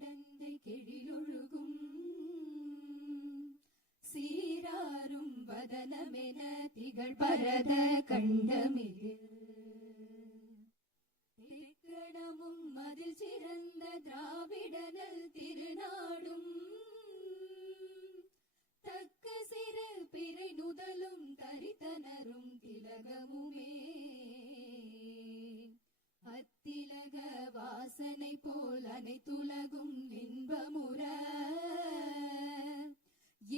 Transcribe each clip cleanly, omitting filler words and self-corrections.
கடந்தை கெழிலொழுகும் சீராரும் வதனமென திகழ் பரத கண்டமிதில் திக்கணமும் அதில் சிறந்த திராவிடனல் திருநாடும் தக்க சிறு பிறை நுதலும் தரித்தனரும் திலகமுமே அத்திலக வாசனை போல் அனைத்துலகும் இன்பமுற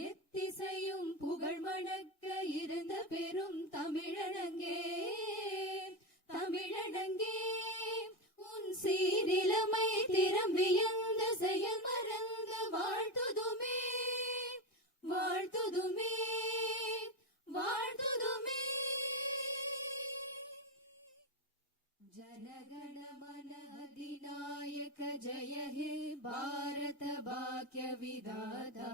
எத்திசையும் புகழ் மணக்க இருந்த பெரும் தமிழனங்கே தமிழனங்கே உன் சீரிலமை திறம் வியந்த செயல் மறந்து வாழ்த்துதுமே வாழ்த்துதுமே வாழ்த்துதுமே जनगण मन अधिनायक जय हे भारत भाग्य विधाता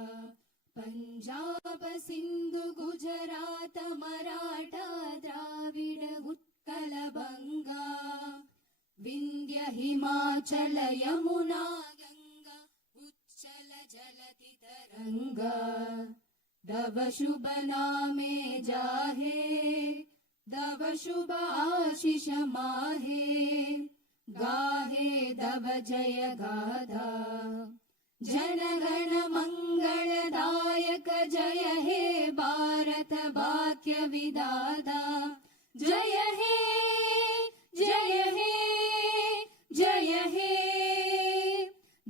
पंजाब सिंधु गुजरात मराठा द्राविड उत्कल बंगा विंध्य हिमाचल यमुना गंगा उच्चल जलति तरंगा तव शुभ नामे जाहे दव शुभ आशीष माहे गाहे दव जय गाधा जनगण मंगलदायक जय हे भारत भाग्य विधाता जय हे जय हे जय हे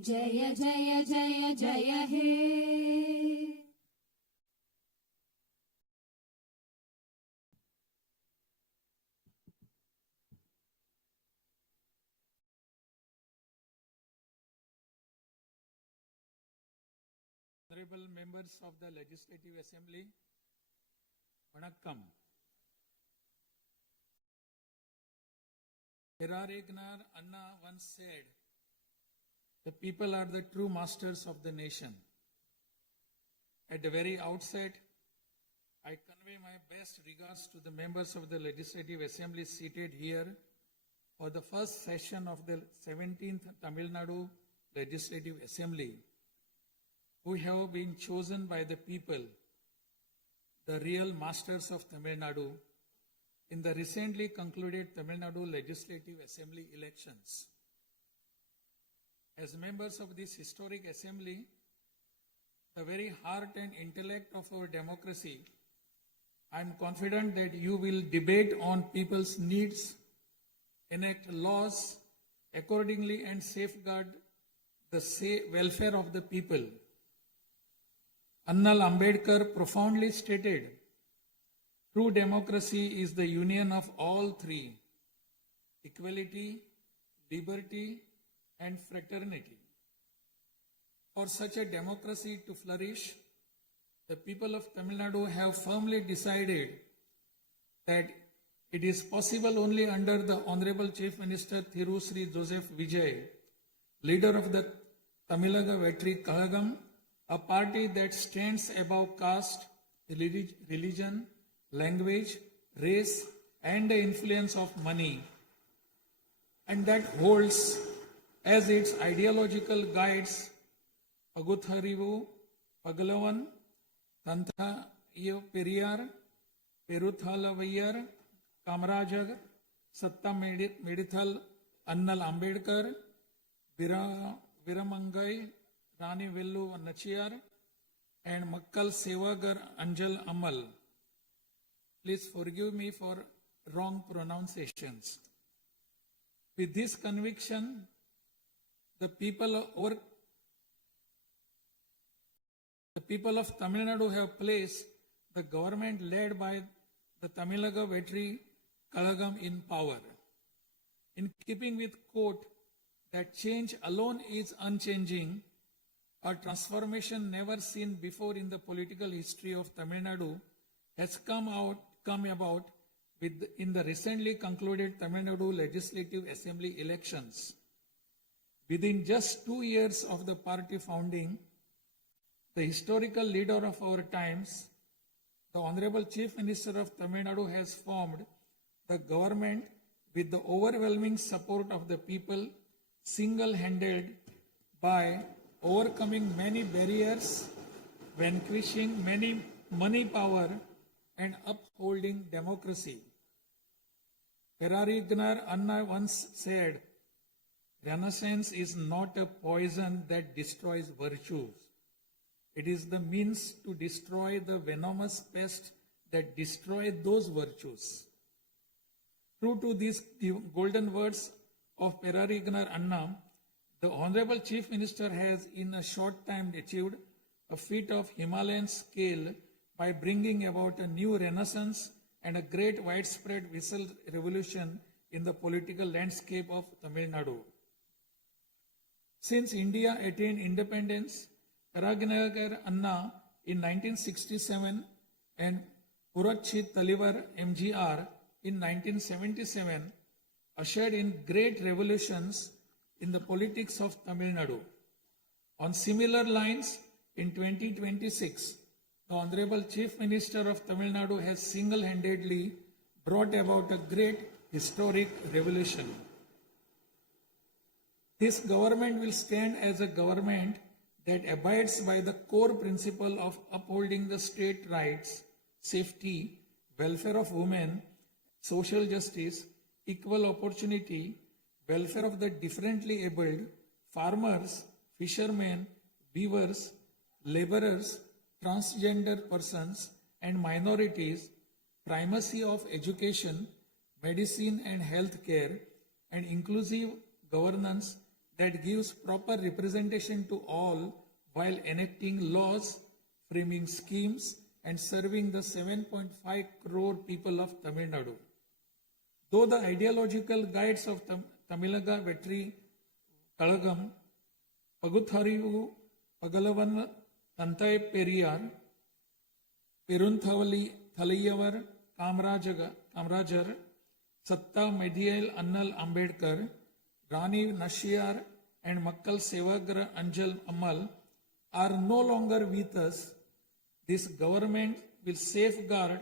जय जय जय जय हे Honorable members of the Legislative Assembly, Vanakkam. Perarignar Anna once said, the people are the true masters of the nation. At the very outset, I convey my best regards to the members of the Legislative Assembly seated here for the first session of the 17th Tamil Nadu Legislative Assembly, who have been chosen by the people, the real masters of Tamil Nadu, in the recently concluded Tamil Nadu Legislative Assembly elections. As members of this historic assembly, the very heart and intellect of our democracy, I am confident that you will debate on people's needs, enact laws accordingly, and safeguard the welfare of the people. Annal Ambedkar profoundly stated, true democracy is the union of all three: equality, liberty, and fraternity. For such a democracy to flourish, the people of Tamil Nadu have firmly decided that it is possible only under the Honorable Chief Minister Thiru Sri Joseph Vijay, leader of the Tamilaga Vetri Kalagam, a party that stands above caste, religion, language, race, and the influence of money, and that holds as its ideological guides Pagutharivu, Pagalavan, Tantha Periyar, Peruthalavayar, Kamarajar, Satta Medithal, Annal Ambedkar, Viramangai, Rani Vellu Nachiyar, and Makkal Sevagar Anjal Amal. Please forgive me for wrong pronunciations. With this conviction, the people of Tamil Nadu have placed the government led by the Tamilaga Vetri Kalagam in power. In keeping with quote that change alone is unchanging, a transformation never seen before in the political history of Tamil Nadu has come about in the recently concluded Tamil Nadu Legislative Assembly elections. Within just 2 years of the party founding, the historical leader of our times, the Honorable Chief Minister of Tamil Nadu, has formed the government with the overwhelming support of the people, single-handed by overcoming many barriers, vanquishing many money power, and upholding democracy. Perarignar Anna once said, Renaissance is not a poison that destroys virtues. It is the means to destroy the venomous pest that destroys those virtues. True to these golden words of Perarignar Anna, the Honorable Chief Minister has in a short time achieved a feat of Himalayan scale by bringing about a new renaissance and a great widespread visual revolution in the political landscape of Tamil Nadu. Since India attained independence, Perarignar Anna in 1967 and Purachit Talivar MGR in 1977 ushered in great revolutions in the politics of Tamil Nadu. On similar lines, in 2026, the Honorable Chief Minister of Tamil Nadu has single-handedly brought about a great historic revolution. This government will stand as a government that abides by the core principle of upholding the state rights, safety, welfare of women, social justice, equal opportunity, welfare of the differently abled, farmers, fishermen, weavers, laborers, transgender persons and minorities, primacy of education, medicine and health care, and inclusive governance that gives proper representation to all while enacting laws, framing schemes, and serving the 7.5 crore people of Tamil Nadu. Though the ideological guides of Tamilaga Vetri Kalagam, Pagutharivu, Pagalavan, Tantai Periyar, Perunthavali Thalayavar, Kamrajar, Satta Medial Annal Ambedkar, Rani Nashiyar, and Makkal Sevagra Anjal Amal are no longer with us, this government will safeguard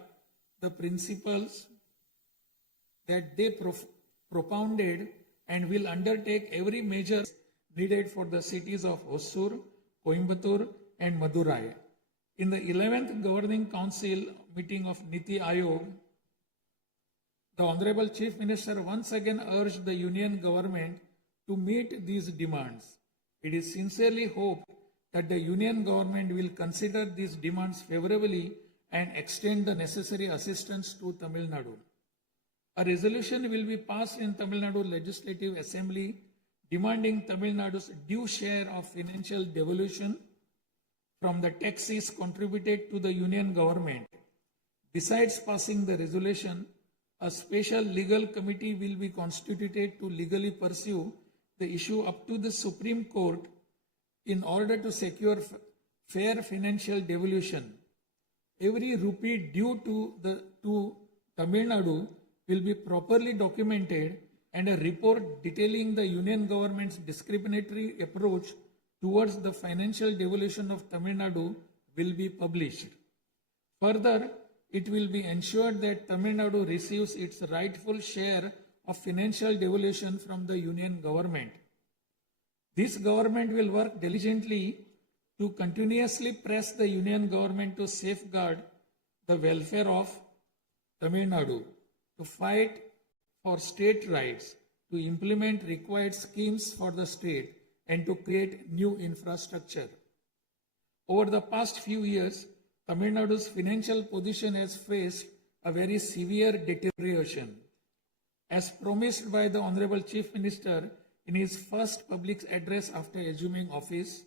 the principles that they propounded and will undertake every measure needed for the cities of Hosur, Coimbatore, and Madurai. In the 11th Governing Council meeting of Niti Ayog, the Honorable Chief Minister once again urged the Union Government to meet these demands. It is sincerely hoped that the Union Government will consider these demands favorably and extend the necessary assistance to Tamil Nadu. A resolution will be passed in Tamil Nadu Legislative Assembly demanding Tamil Nadu's due share of financial devolution from the taxes contributed to the Union Government. Besides passing the resolution, a special legal committee will be constituted to legally pursue the issue up to the Supreme Court in order to secure fair financial devolution. Every rupee due to Tamil Nadu will be properly documented and a report detailing the Union Government's discriminatory approach towards the financial devolution of Tamil Nadu will be published. Further, it will be ensured that Tamil Nadu receives its rightful share of financial devolution from the Union Government. This government will work diligently to continuously press the Union Government to safeguard the welfare of Tamil Nadu, to fight for state rights, to implement required schemes for the state, and to create new infrastructure. Over the past few years, Tamil Nadu's financial position has faced a very severe deterioration. As promised by the Honorable Chief Minister in his first public address after assuming office,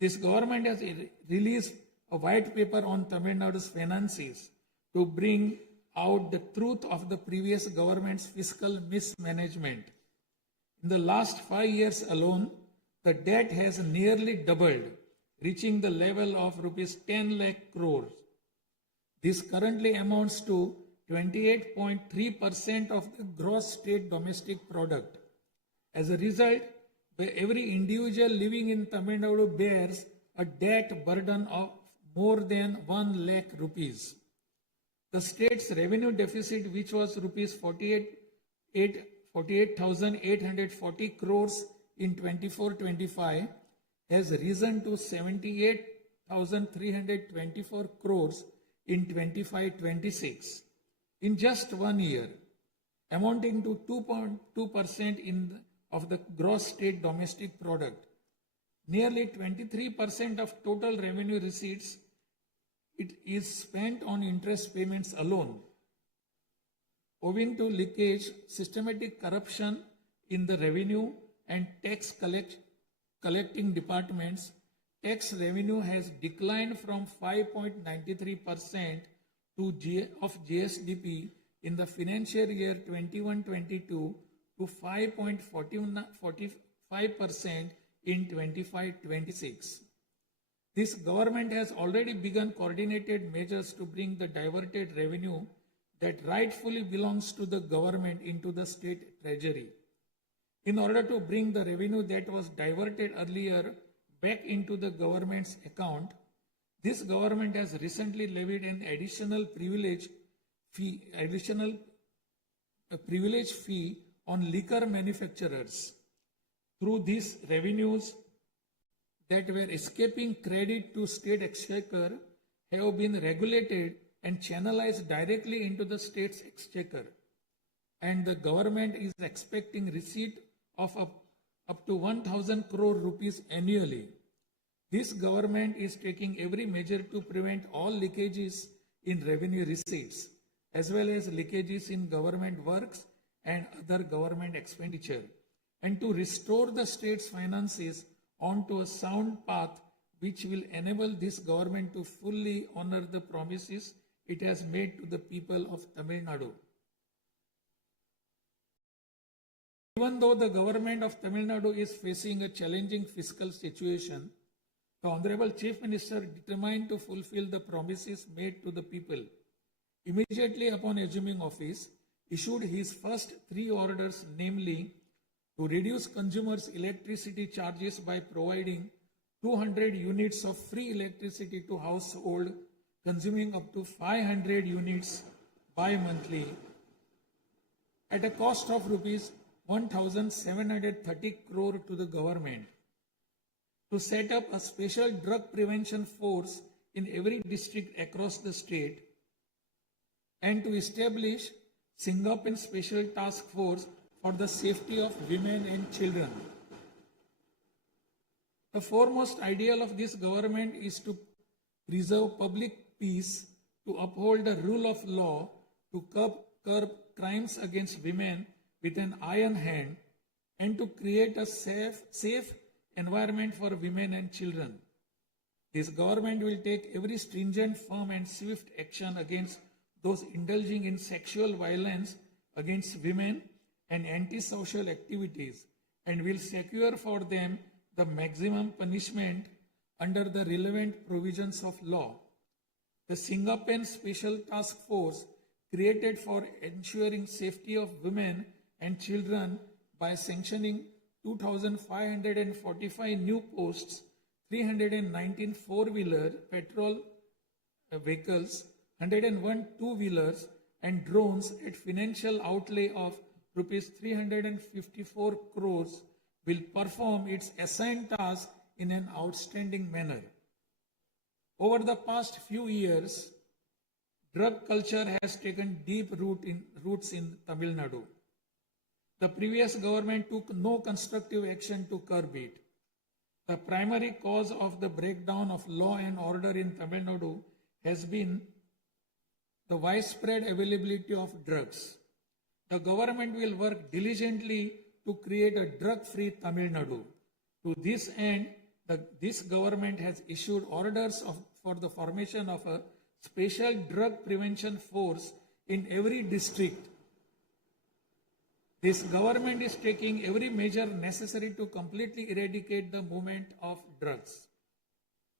this government has released a white paper on Tamil Nadu's finances to bring out the truth of the previous government's fiscal mismanagement. In the last 5 years alone, the debt has nearly doubled, reaching the level of rupees 10 lakh crores. This currently amounts to 28.3% of the gross state domestic product. As a result, every individual living in Tamil Nadu bears a debt burden of more than 1 lakh rupees. The state's revenue deficit, which was rupees 48,840 crores in 24-25, has risen to 78,324 crores in 25-26 in just 1 year, amounting to 2.2% of the gross state domestic product. Nearly 23% of total revenue receipts it is spent on interest payments alone. Owing to leakage, systematic corruption in the revenue and tax collecting departments, tax revenue has declined from 5.93% of GSDP in the financial year 21-22 to 5.45% in 25-26. This government has already begun coordinated measures to bring the diverted revenue that rightfully belongs to the government into the state treasury. In order to bring the revenue that was diverted earlier back into the government's account, this government has recently levied an additional privilege fee on liquor manufacturers. Through these revenues that were escaping credit to state exchequer have been regulated and channelized directly into the state's exchequer. And the government is expecting receipt of up to 1,000 crore rupees annually. This government is taking every measure to prevent all leakages in revenue receipts, as well as leakages in government works and other government expenditure, and to restore the state's finances onto a sound path which will enable this government to fully honor the promises it has made to the people of Tamil Nadu. Even though the government of Tamil Nadu is facing a challenging fiscal situation, the Honorable Chief Minister, determined to fulfill the promises made to the people, immediately upon assuming office, issued his first 3 orders, namely, to reduce consumers' electricity charges by providing 200 units of free electricity to household consuming up to 500 units bi-monthly at a cost of rupees 1,730 crore to the government, to set up a special drug prevention force in every district across the state, and to establish Singaporean Special Task Force for the safety of women and children. The foremost ideal of this government is to preserve public peace, to uphold the rule of law, to curb crimes against women with an iron hand, and to create a safe environment for women and children. This government will take every stringent, firm and swift action against those indulging in sexual violence against women and antisocial activities, and will secure for them the maximum punishment under the relevant provisions of law. The Singaporean Special Task Force, created for ensuring safety of women and children by sanctioning 2,545 new posts, 319 four-wheeler petrol vehicles, 101 two-wheelers and drones at financial outlay of rupees 354 crores, will perform its assigned task in an outstanding manner. Over the past few years, drug culture has taken deep roots in Tamil Nadu. The previous government took no constructive action to curb it. The primary cause of the breakdown of law and order in Tamil Nadu has been the widespread availability of drugs. The government will work diligently to create a drug-free Tamil Nadu. To this end, this government has issued orders for the formation of a special drug prevention force in every district. This government is taking every measure necessary to completely eradicate the movement of drugs.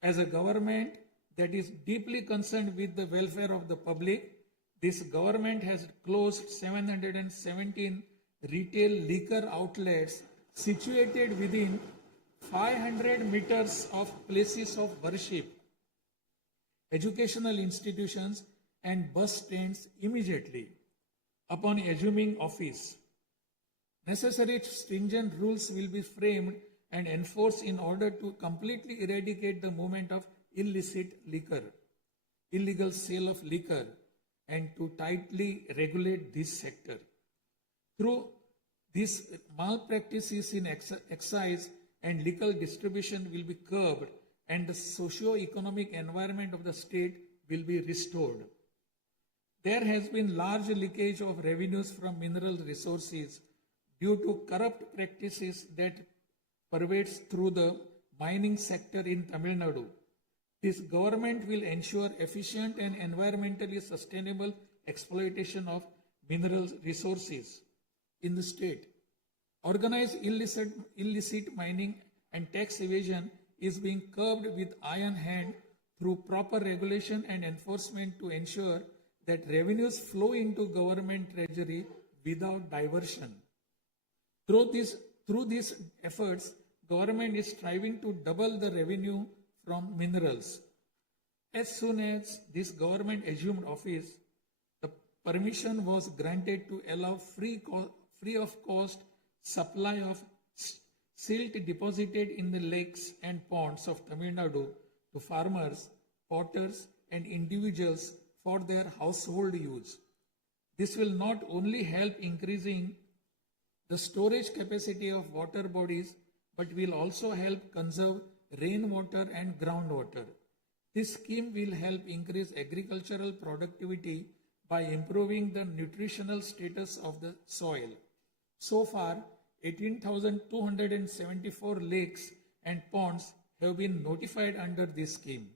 As a government that is deeply concerned with the welfare of the public, this government has closed 717 retail liquor outlets situated within 500 meters of places of worship, educational institutions and bus stands immediately upon assuming office. Necessary stringent rules will be framed and enforce in order to completely eradicate the movement of illicit liquor, illegal sale of liquor, and to tightly regulate this sector. Through these malpractices in excise and liquor distribution will be curbed and the socio-economic environment of the state will be restored. There has been large leakage of revenues from mineral resources due to corrupt practices that pervades through the mining sector in Tamil Nadu. This government will ensure efficient and environmentally sustainable exploitation of mineral resources in the state. Organized illicit mining and tax evasion is being curbed with iron hand through proper regulation and enforcement to ensure that revenues flow into government treasury without diversion. Through these efforts, government is striving to double the revenue from minerals. As soon as this government assumed office, the permission was granted to allow free of cost supply of silt deposited in the lakes and ponds of Tamil Nadu to farmers, potters, and individuals for their household use. This will not only help increasing the storage capacity of water bodies, but will also help conserve rainwater and groundwater. This scheme will help increase agricultural productivity by improving the nutritional status of the soil. So far, 18,274 lakes and ponds have been notified under this scheme.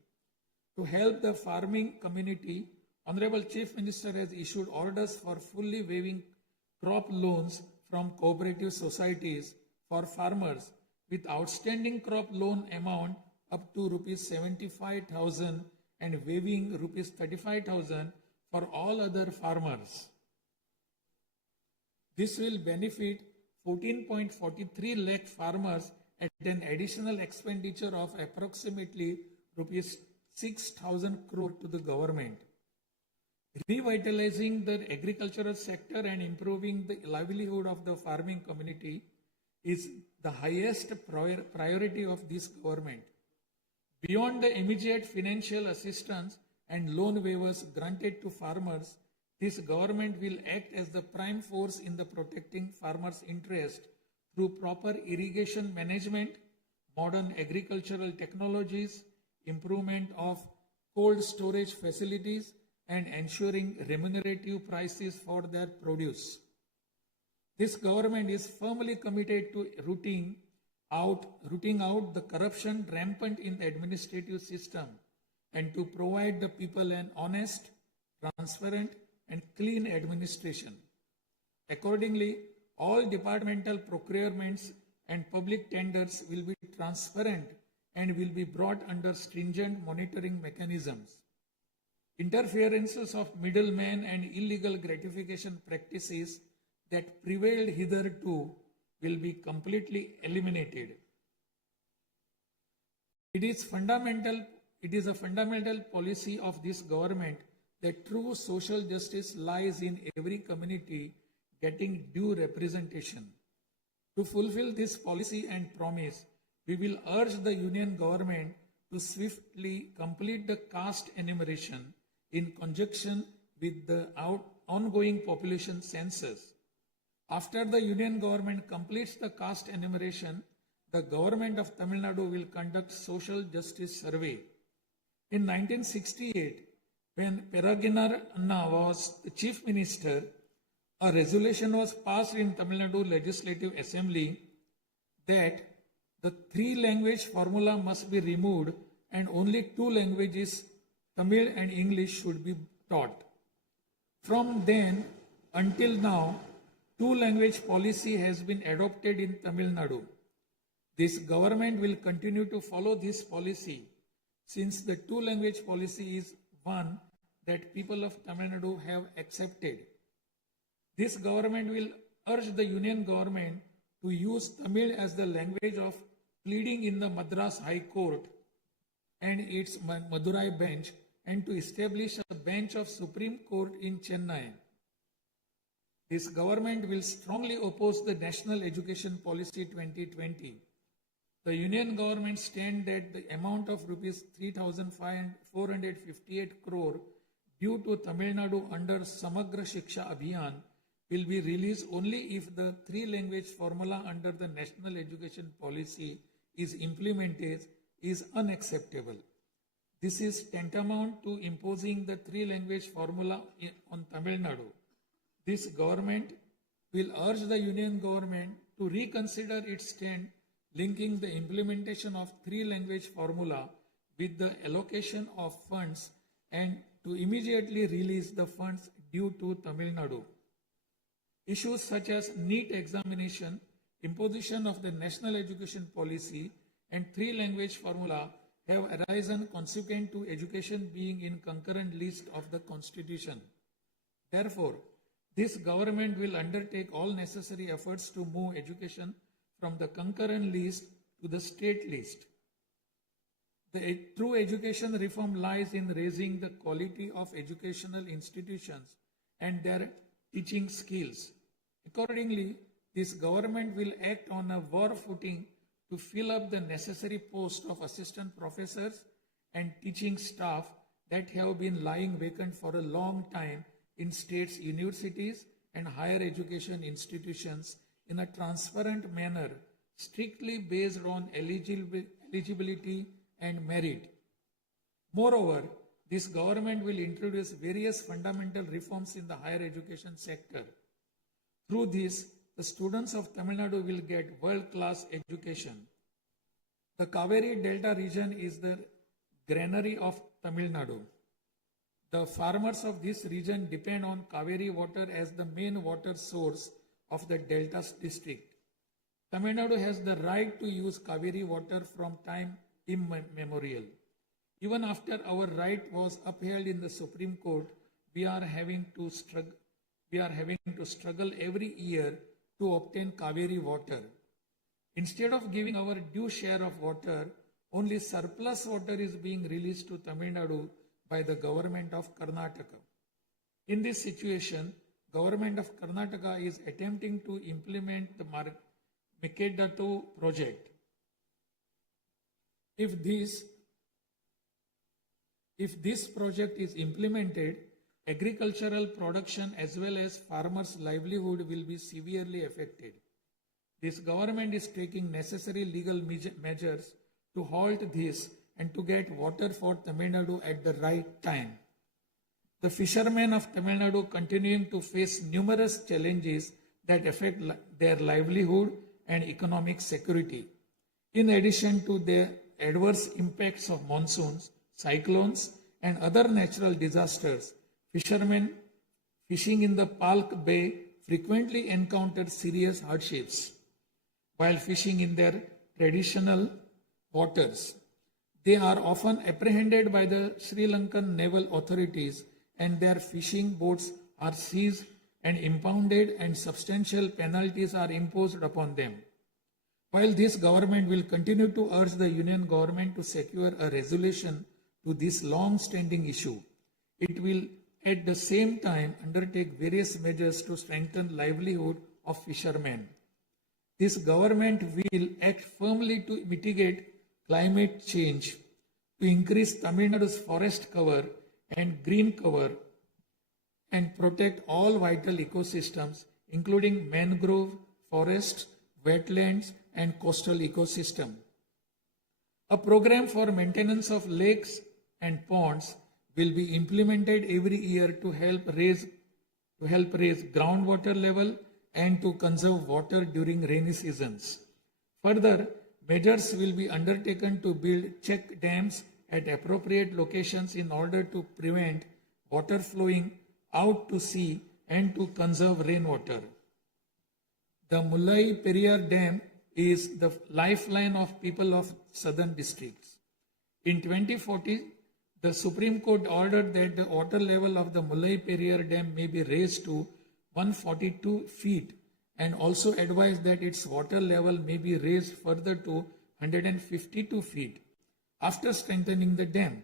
To help the farming community, Honorable Chief Minister has issued orders for fully waiving crop loans from cooperative societies for farmers with outstanding crop loan amount up to rupees 75,000 and waiving rupees 35,000 for all other farmers. This will benefit 14.43 lakh farmers at an additional expenditure of approximately rupees 6,000 crore to the government. Revitalizing the agricultural sector and improving the livelihood of the farming community is the highest priority of this government. Beyond the immediate financial assistance and loan waivers granted to farmers, this government will act as the prime force in the protecting farmers' interest through proper irrigation management, modern agricultural technologies, improvement of cold storage facilities, and ensuring remunerative prices for their produce. This government is firmly committed to rooting out the corruption rampant in the administrative system and to provide the people an honest, transparent, and clean administration. Accordingly, all departmental procurements and public tenders will be transparent and will be brought under stringent monitoring mechanisms. Interferences of middlemen and illegal gratification practices that prevailed hitherto will be completely eliminated. It is a fundamental policy of this government that true social justice lies in every community getting due representation. To fulfill this policy and promise, we will urge the Union government to swiftly complete the caste enumeration in conjunction with the ongoing population census. After the Union government completes the caste enumeration, the government of Tamil Nadu will conduct social justice survey. In 1968, when Peregrine Anna was the chief minister, a resolution was passed in Tamil Nadu Legislative Assembly that the 3-language formula must be removed and only 2 languages, Tamil and English, should be taught. From then until now, 2-language policy has been adopted in Tamil Nadu. This government will continue to follow this policy since the 2-language policy is one that people of Tamil Nadu have accepted. This government will urge the Union government to use Tamil as the language of pleading in the Madras High Court and its Madurai bench and to establish a bench of Supreme Court in Chennai. This government will strongly oppose the National Education Policy 2020. The union government stand that the amount of rupees 3,458 crore due to Tamil Nadu under Samagra Shiksha Abhiyan will be released only if the three-language formula under the National Education Policy is implemented is unacceptable. This is tantamount to imposing the three-language formula on Tamil Nadu. This government will urge the union government to reconsider its stand linking the implementation of three-language formula with the allocation of funds and to immediately release the funds due to Tamil Nadu. Issues such as NEET examination, imposition of the national education policy, and three-language formula have arisen consequent to education being in concurrent list of the Constitution. Therefore, this government will undertake all necessary efforts to move education from the concurrent list to the state list. The true education reform lies in raising the quality of educational institutions and their teaching skills. Accordingly, this government will act on a war footing to fill up the necessary posts of assistant professors and teaching staff that have been lying vacant for a long time in states' universities and higher education institutions in a transparent manner, strictly based on eligibility and merit. Moreover, this government will introduce various fundamental reforms in the higher education sector. Through this, the students of Tamil Nadu will get world-class education. The Kaveri Delta region is the granary of Tamil Nadu. The farmers of this region depend on Kaveri water as the main water source of the Delta district. Tamil Nadu has the right to use Kaveri water from time immemorial. Even after our right was upheld in the Supreme Court, we are having to struggle every year to obtain Kaveri water. Instead of giving our due share of water, only surplus water is being released to Tamil Nadu by the government of Karnataka. In this situation, government of Karnataka is attempting to implement the Mekedatu project. If this project is implemented, agricultural production as well as farmers' livelihood will be severely affected. This government is taking necessary legal measures to halt this and to get water for Tamil Nadu at the right time. The fishermen of Tamil Nadu continuing to face numerous challenges that affect their livelihood and economic security. In addition to the adverse impacts of monsoons, cyclones, and other natural disasters, fishermen fishing in the Palk Bay frequently encounter serious hardships while fishing in their traditional waters. They are often apprehended by the Sri Lankan naval authorities and their fishing boats are seized and impounded and substantial penalties are imposed upon them. While this government will continue to urge the union government to secure a resolution to this long-standing issue, it will at the same time undertake various measures to strengthen livelihood of fishermen. This government will act firmly to mitigate climate change, to increase Tamil Nadu's forest cover and green cover, and protect all vital ecosystems, including mangrove, forests, wetlands, and coastal ecosystem. A program for maintenance of lakes and ponds will be implemented every year to help raise groundwater level and to conserve water during rainy seasons. Further, measures will be undertaken to build check dams at appropriate locations in order to prevent water flowing out to sea and to conserve rainwater. The Mullai Periyar Dam is the lifeline of people of southern districts. In 2014, the Supreme Court ordered that the water level of the Mullai Periyar Dam may be raised to 142 feet and also advised that its water level may be raised further to 152 feet after strengthening the dam.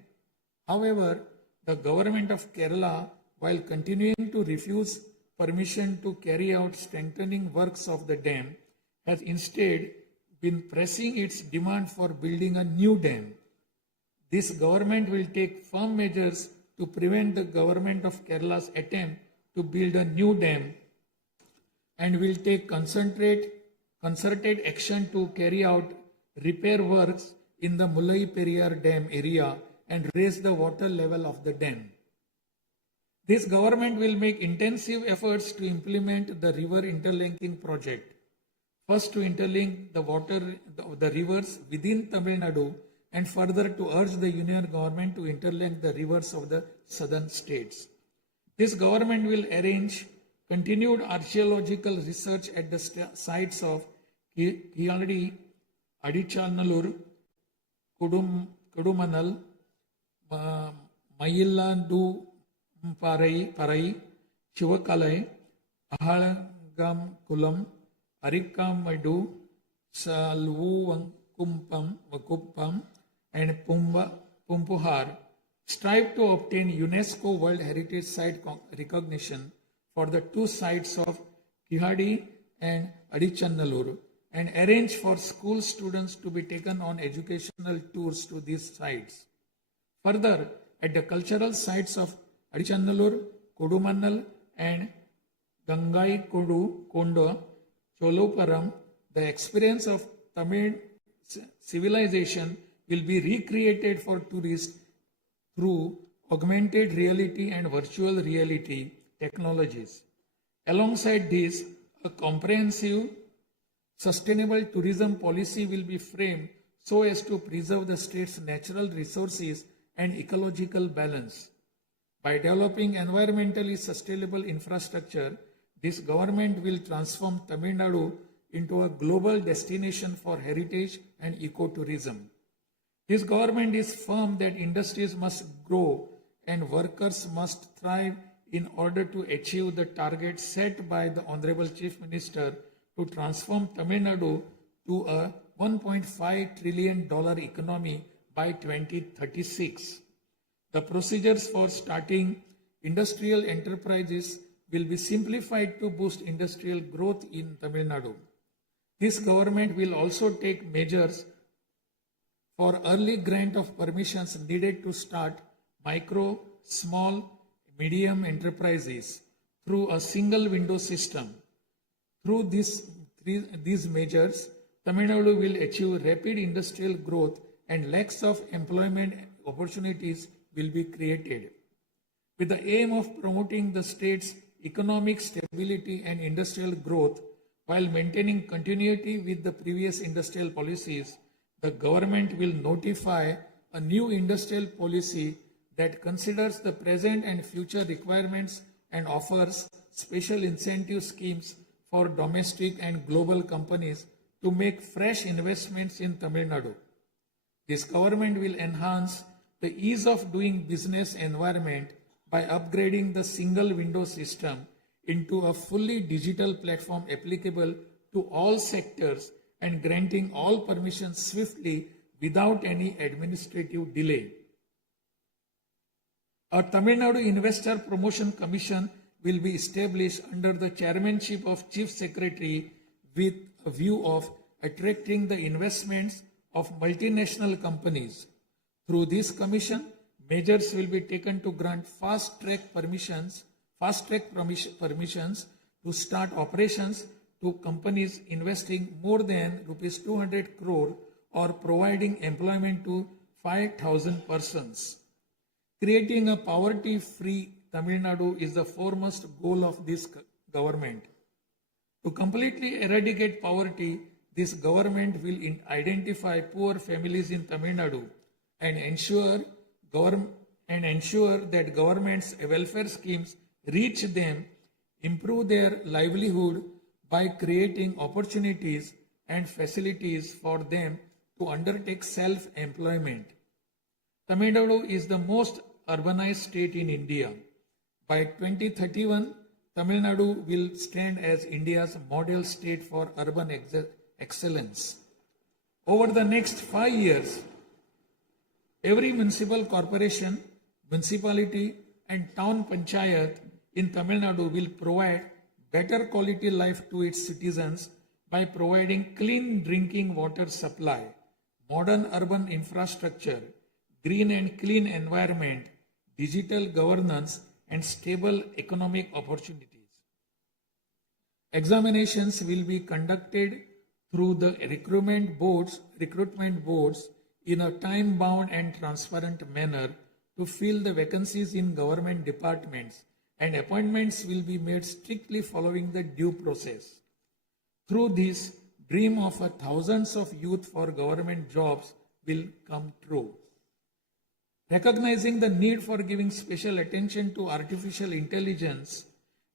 However, the government of Kerala, while continuing to refuse permission to carry out strengthening works of the dam, has instead been pressing its demand for building a new dam. This government will take firm measures to prevent the government of Kerala's attempt to build a new dam and will take concerted action to carry out repair works in the Mullai Periyar Dam area and raise the water level of the dam. This government will make intensive efforts to implement the river interlinking project. First, to interlink the rivers within Tamil Nadu, and further to urge the union government to interlink the rivers of the southern states. This government will arrange continued archaeological research at the sites of Kiyaladi, Adichanallur, Kudumanal, Mayillandu Parai, Chivakalai, Ahalagam Kulam, Arikamadu, Salvukumpam, and Pumpuhar strive to obtain UNESCO World Heritage Site recognition for the two sites of Kihadi and Adichanallur and arrange for school students to be taken on educational tours to these sites. Further, at the cultural sites of Adichanallur, Kodumannal and Gangai Kondo, Choluparam, the experience of Tamil civilization will be recreated for tourists through augmented reality and virtual reality technologies. Alongside this, a comprehensive, sustainable tourism policy will be framed so as to preserve the state's natural resources and ecological balance. By developing environmentally sustainable infrastructure, this government will transform Tamil Nadu into a global destination for heritage and ecotourism. This government is firm that industries must grow and workers must thrive in order to achieve the target set by the Honorable Chief Minister to transform Tamil Nadu to a $1.5 trillion economy by 2036. The procedures for starting industrial enterprises will be simplified to boost industrial growth in Tamil Nadu. This government will also take measures for early grant of permissions needed to start micro, small, medium enterprises through a single window system. Through these measures, Tamil Nadu will achieve rapid industrial growth and lakhs of employment opportunities will be created. With the aim of promoting the state's economic stability and industrial growth while maintaining continuity with the previous industrial policies, the government will notify a new industrial policy that considers the present and future requirements and offers special incentive schemes for domestic and global companies to make fresh investments in Tamil Nadu. This government will enhance the ease of doing business environment by upgrading the single window system into a fully digital platform applicable to all sectors and granting all permissions swiftly without any administrative delay. A Tamil Nadu Investor Promotion Commission will be established under the chairmanship of Chief Secretary with a view of attracting the investments of multinational companies. Through this commission, measures will be taken to grant fast-track permissions to start operations to companies investing more than rupees 200 crore or providing employment to 5,000 persons. Creating a poverty-free Tamil Nadu is the foremost goal of this government. To completely eradicate poverty, this government will identify poor families in Tamil Nadu and ensure that government's welfare schemes reach them, improve their livelihood by creating opportunities and facilities for them to undertake self-employment. Tamil Nadu is the most urbanized state in India. By 2031, Tamil Nadu will stand as India's model state for urban excellence. Over the next 5 years, every municipal corporation, municipality and town panchayat in Tamil Nadu will provide better quality life to its citizens by providing clean drinking water supply, modern urban infrastructure, green and clean environment, digital governance, and stable economic opportunities. Examinations will be conducted through the recruitment boards in a time-bound and transparent manner to fill the vacancies in government departments, and appointments will be made strictly following the due process. Through this, dream of thousands of youth for government jobs will come true. Recognizing the need for giving special attention to artificial intelligence,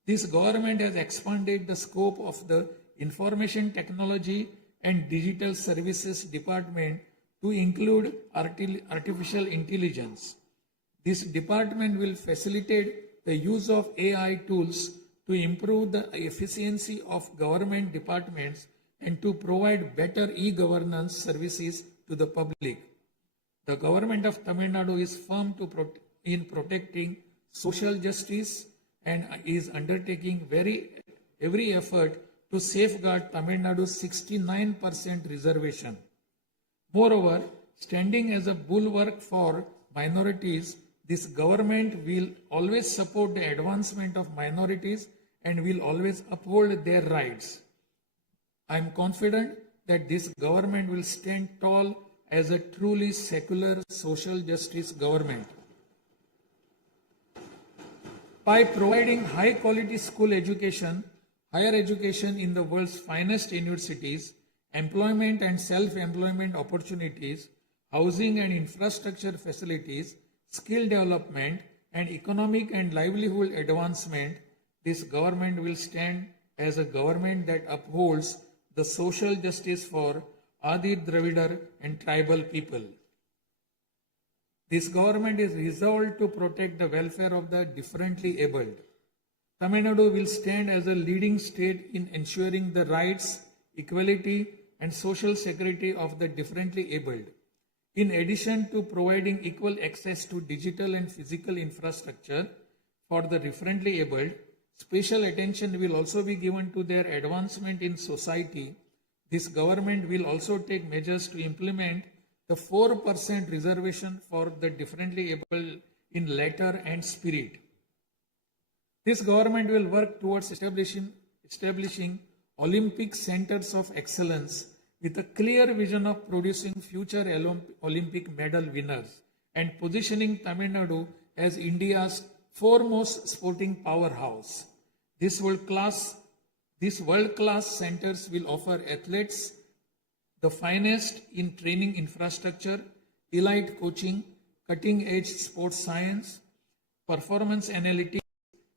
this government has expanded the scope of the Information Technology and Digital Services Department to include artificial intelligence. This department will facilitate the use of AI tools to improve the efficiency of government departments and to provide better e-governance services to the public. The government of Tamil Nadu is firm in protecting social justice and is undertaking every effort to safeguard Tamil Nadu's 69% reservation. Moreover, standing as a bulwark for minorities, this government will always support the advancement of minorities and will always uphold their rights. I am confident that this government will stand tall as a truly secular social justice government. By providing high quality school education, higher education in the world's finest universities, employment and self-employment opportunities, housing and infrastructure facilities, skill development, and economic and livelihood advancement, this government will stand as a government that upholds the social justice for Adi Dravidar and tribal people. This government is resolved to protect the welfare of the differently abled. Tamil Nadu will stand as a leading state in ensuring the rights, equality, and social security of the differently abled. In addition to providing equal access to digital and physical infrastructure for the differently abled, special attention will also be given to their advancement in society. This government will also take measures to implement the 4% reservation for the differently able in letter and spirit. This government will work towards establishing Olympic centers of excellence with a clear vision of producing future Olympic medal winners and positioning Tamil Nadu as India's foremost sporting powerhouse. These world-class centers will offer athletes the finest in training infrastructure, elite coaching, cutting-edge sports science, performance analytics,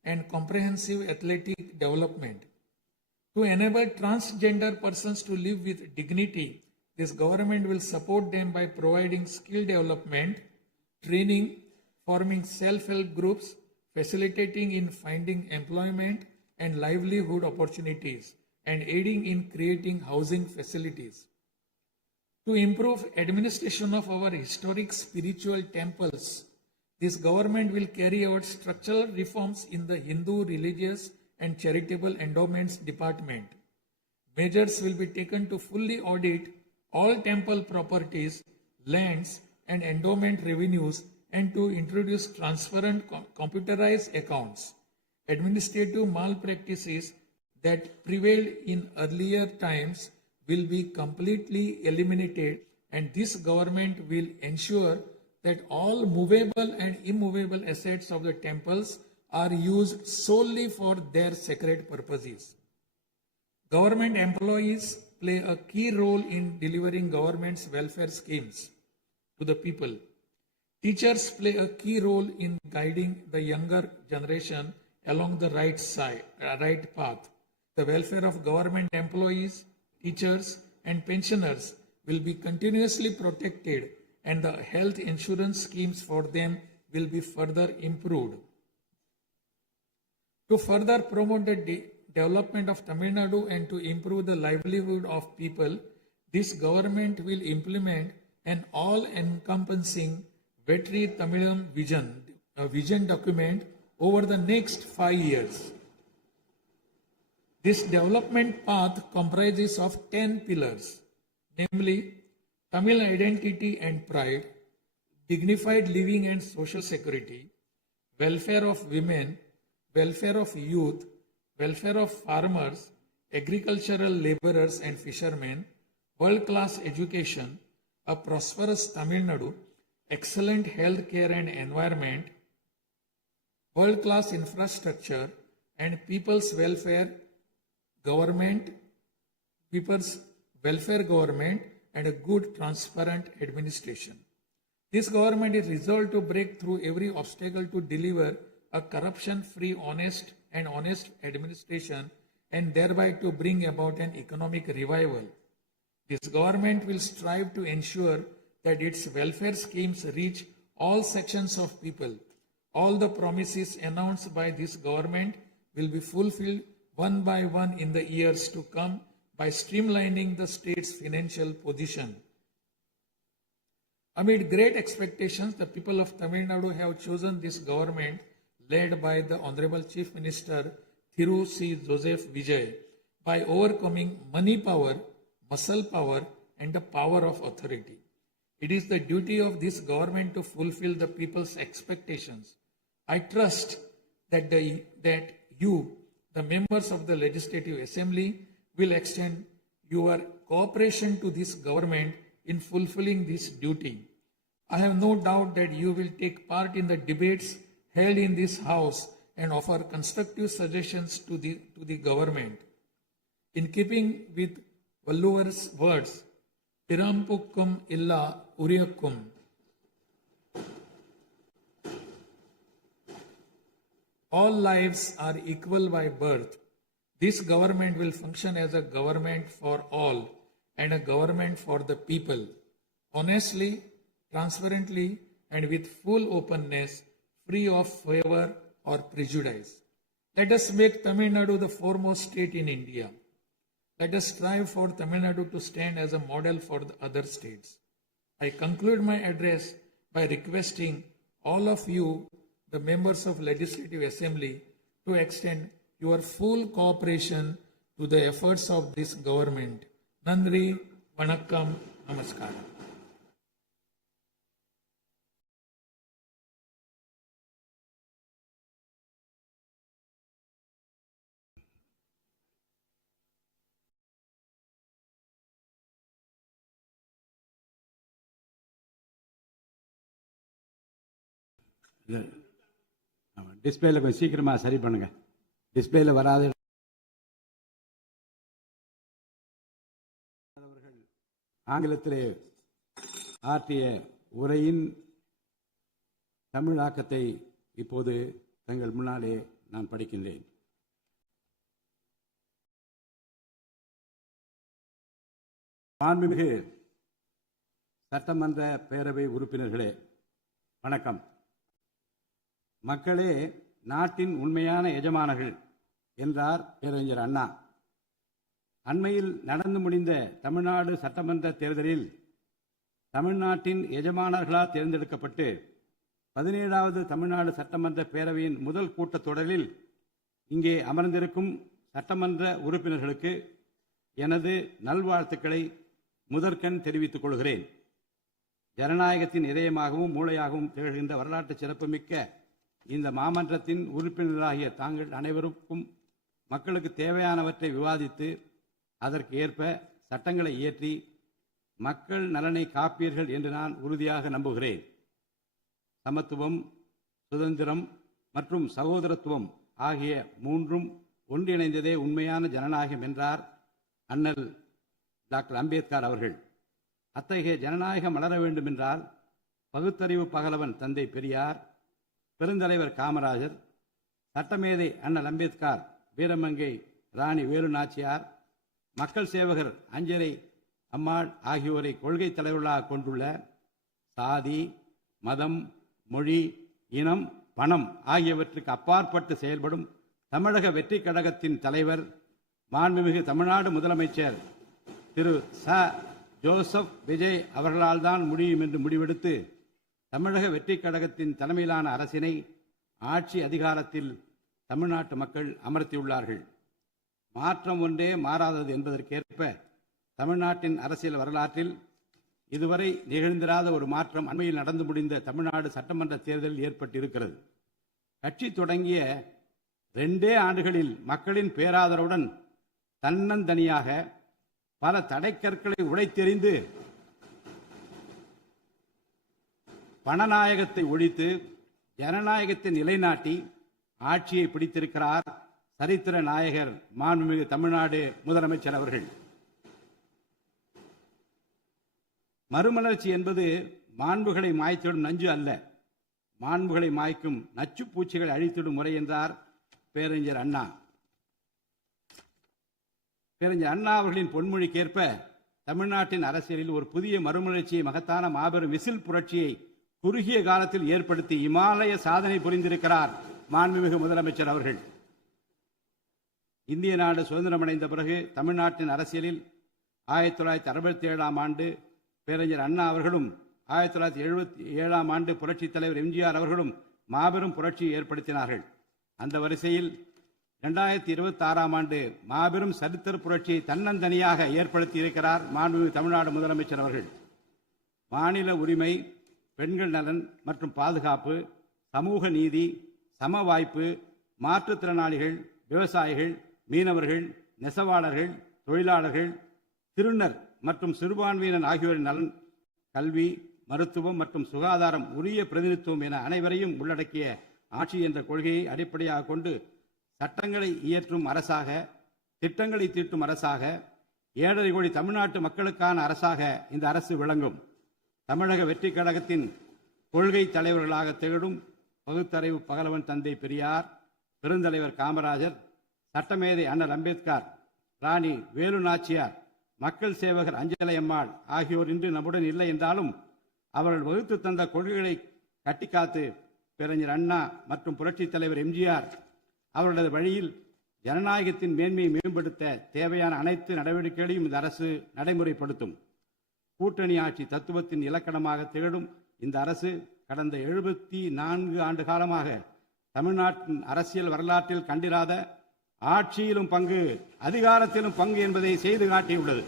and comprehensive athletic development. To enable transgender persons to live with dignity, this government will support them by providing skill development, training, forming self-help groups, facilitating in finding employment and livelihood opportunities, and aiding in creating housing facilities. To improve administration of our historic spiritual temples, this government will carry out structural reforms in the Hindu religious and charitable endowments department. Measures will be taken to fully audit all temple properties, lands, and endowment revenues and to introduce transparent computerized accounts. Administrative malpractices that prevailed in earlier times will be completely eliminated, and this government will ensure that all movable and immovable assets of the temples are used solely for their sacred purposes. Government employees play a key role in delivering government's welfare schemes to the people. Teachers play a key role in guiding the younger generation along the right path. The welfare of government employees, teachers, and pensioners will be continuously protected, and the health insurance schemes for them will be further improved. To further promote the development of Tamil Nadu and to improve the livelihood of people, this government will implement an all-encompassing Vetri Tamilam vision document over the next 5 years. This development path comprises of 10 pillars, namely Tamil identity and pride, dignified living and social security, welfare of women, welfare of youth, welfare of farmers, agricultural laborers and fishermen, world-class education, a prosperous Tamil Nadu, excellent health care and environment, world-class infrastructure, and people's welfare government, and a good, transparent administration. This government is resolved to break through every obstacle to deliver a corruption-free, honest administration and thereby to bring about an economic revival. This government will strive to ensure that its welfare schemes reach all sections of people. All the promises announced by this government will be fulfilled one by one in the years to come by streamlining the state's financial position. Amid great expectations, the people of Tamil Nadu have chosen this government led by the Honorable Chief Minister Thiru C. Joseph Vijay by overcoming money power, muscle power, and the power of authority. It is the duty of this government to fulfill the people's expectations. I trust that you, the members of the Legislative Assembly, will extend your cooperation to this government in fulfilling this duty. I have no doubt that you will take part in the debates held in this House and offer constructive suggestions to the government. In keeping with Valluvar's words, Pirampukkum illa Uriyakkum. All lives are equal by birth. This government will function as a government for all and a government for the people. Honestly, transparently, and with full openness, free of favor or prejudice. Let us make Tamil Nadu the foremost state in India. Let us strive for Tamil Nadu to stand as a model for the other states. I conclude my address by requesting all of you, the members of Legislative Assembly, to extend your full cooperation to the efforts of this government. Nandri, Vanakkam, Namaskaram. டிஸ்பிளேல கொஞ்சம் சீக்கிரமா சரி பண்ணுங்க. டிஸ்பிளேல வராது. ஆங்கிலத்திலே ஆற்றிய உரையின் தமிழாக்கத்தை இப்போது தங்கள் முன்னாலே நான் படிக்கின்றேன். மாண்புமிகு சட்டமன்ற பேரவை உறுப்பினர்களே, வணக்கம். மக்களே நாட்டின் உண்மையான எஜமானர்கள் என்றார் பேரறிஞர் அண்ணா. அண்மையில் நடந்து முடிந்த தமிழ்நாடு சட்டமன்ற தேர்தலில் தமிழ்நாட்டின் எஜமானர்களால் தேர்ந்தெடுக்கப்பட்டு 17வது தமிழ்நாடு சட்டமன்ற பேரவையின் முதல் கூட்டத்தொடரில் இங்கே அமர்ந்திருக்கும் சட்டமன்ற உறுப்பினர்களுக்கு எனது நல்வாழ்த்துக்களை முதற்கண் தெரிவித்துக் கொள்கிறேன். ஜனநாயகத்தின் இதயமாகவும் மூளையாகவும் திகழ்கின்ற வரலாற்று சிறப்புமிக்க இந்த மாமன்றத்தின் உறுப்பினராகிய தாங்கள் அனைவருக்கும் மக்களுக்கு தேவையானவற்றை விவாதித்து அதற்கு ஏற்ப சட்டங்களை இயற்றி மக்கள் நலனை காப்பீர்கள் என்று நான் உறுதியாக நம்புகிறேன். சமத்துவம், சுதந்திரம் மற்றும் சகோதரத்துவம் ஆகிய மூன்றும் ஒன்றிணைந்ததே உண்மையான ஜனநாயகம் என்றார் அண்ணல் டாக்டர் அம்பேத்கர் அவர்கள். அத்தகைய ஜனநாயகம் வளர வேண்டும் என்றால் பகுத்தறிவு பகலவன் தந்தை பெரியார், பெருந்தலைவர் காமராஜர், சட்டமேதை அண்ணல் அம்பேத்கர், வீரமங்கை ராணி வேலு நாச்சியார், மக்கள் சேவகர் அஞ்சரை அம்மாள் ஆகியோரை கொள்கை தலைவர்களாக கொண்டுள்ள சாதி, மதம், மொழி, இனம், பணம் ஆகியவற்றுக்கு அப்பாற்பட்டு செயல்படும் தமிழக வெற்றி கழகத்தின் தலைவர் மாண்புமிகு தமிழ்நாடு முதலமைச்சர் திரு ச. ஜோசப் விஜய் அவர்களால் தான் முடியும் என்று முடிவெடுத்து தமிழக வெற்றி கழகத்தின் தலைமையிலான அரசினை ஆட்சி அதிகாரத்தில் தமிழ்நாட்டு மக்கள் அமர்த்தியுள்ளார்கள். மாற்றம் ஒன்றே மாறாதது என்பதற்கேற்ப தமிழ்நாட்டின் அரசியல் வரலாற்றில் இதுவரை நிகழ்ந்திராத ஒரு மாற்றம் அண்மையில் நடந்து முடிந்த தமிழ்நாடு சட்டமன்ற தேர்தலில் ஏற்பட்டிருக்கிறது. கட்சி தொடங்கிய 2 ஆண்டுகளில் மக்களின் பேராதரவுடன் தன்னந்தனியாக பல தடைக்கற்களை உடைத்தெறிந்து பணநாயகத்தை ஒழித்து ஜனநாயகத்தை நிலைநாட்டி ஆட்சியை பிடித்திருக்கிறார் சரித்திர நாயகர் மாண்புமிகு தமிழ்நாடு முதலமைச்சர் அவர்கள். மறுமலர்ச்சி என்பது மாண்புகளை மாய்த்திடும் நஞ்சு அல்ல, மாண்புகளை மாய்க்கும் நச்சு பூச்சிகளை அழித்திடும் முறை என்றார் பேரறிஞர் அண்ணா. பேரறிஞர் அண்ணா அவர்களின் பொன்மொழிக்கேற்ப தமிழ்நாட்டின் அரசியலில் ஒரு புதிய மறுமலர்ச்சியை, மகத்தான மாபெரும் விசில் புரட்சியை குறுகிய காலத்தில் ஏற்படுத்தி இமாலய சாதனை புரிந்திருக்கிறார் மாண்புமிகு முதலமைச்சர் அவர்கள். இந்திய நாடு சுதந்திரமடைந்த பிறகு தமிழ்நாட்டின் அரசியலில் 1967ஆம் ஆண்டு பேரறிஞர் அண்ணா அவர்களும் 1977ஆம் ஆண்டு புரட்சித் தலைவர் எம்ஜிஆர் அவர்களும் மாபெரும் புரட்சியை ஏற்படுத்தினார்கள். அந்த வரிசையில் 2026ஆம் ஆண்டு மாபெரும் சரித்திர புரட்சியை தன்னந்தனியாக ஏற்படுத்தி இருக்கிறார் மாண்புமிகு தமிழ்நாடு முதலமைச்சர் அவர்கள். மாநில உரிமை, பெண்கள் நலன் மற்றும் பாதுகாப்பு, சமூக நீதி, சம வாய்ப்பு, மாற்றுத்திறனாளிகள், விவசாயிகள், மீனவர்கள், நெசவாளர்கள், தொழிலாளர்கள், திருநர் மற்றும் சிறுபான்மையினர் ஆகியோரின் நலன், கல்வி, மருத்துவம் மற்றும் சுகாதாரம், உரிய பிரதிநிதித்துவம் என அனைவரையும் உள்ளடக்கிய ஆட்சி என்ற கொள்கையை அடிப்படையாக கொண்டு சட்டங்களை இயற்றும் அரசாக, திட்டங்களை தீட்டும் அரசாக, 7.5 கோடி தமிழ்நாட்டு மக்களுக்கான அரசாக இந்த அரசு விளங்கும். தமிழக வெற்றிக் கழகத்தின் கொள்கை தலைவர்களாக திகழும் பகுத்தறிவு பகலவன் தந்தை பெரியார், பெருந்தலைவர் காமராஜர், சட்டமேதை அண்ணல் அம்பேத்கர், ராணி வேலு நாச்சியார், மக்கள் சேவகர் அஞ்சலை அம்மாள் ஆகியோர் இன்று நம்முடன் இல்லை என்றாலும் அவர்கள் வகுத்து தந்த கொள்கைகளை கட்டிக்காத்து பேரறிஞர் அண்ணா மற்றும் புரட்சித் தலைவர் எம்ஜிஆர் அவர்களது வழியில் ஜனநாயகத்தின் மேன்மையை மேம்படுத்த தேவையான அனைத்து நடவடிக்கைகளையும் இந்த அரசு நடைமுறைப்படுத்தும். கூட்டணி ஆட்சி தத்துவத்தின் இலக்கணமாக திகழும் இந்த அரசு கடந்த 74 ஆண்டு காலமாக தமிழ்நாட்டின் அரசியல் வரலாற்றில் கண்டிராத ஆட்சியிலும் பங்கு, அதிகாரத்திலும் பங்கு என்பதை செய்து காட்டியுள்ளது.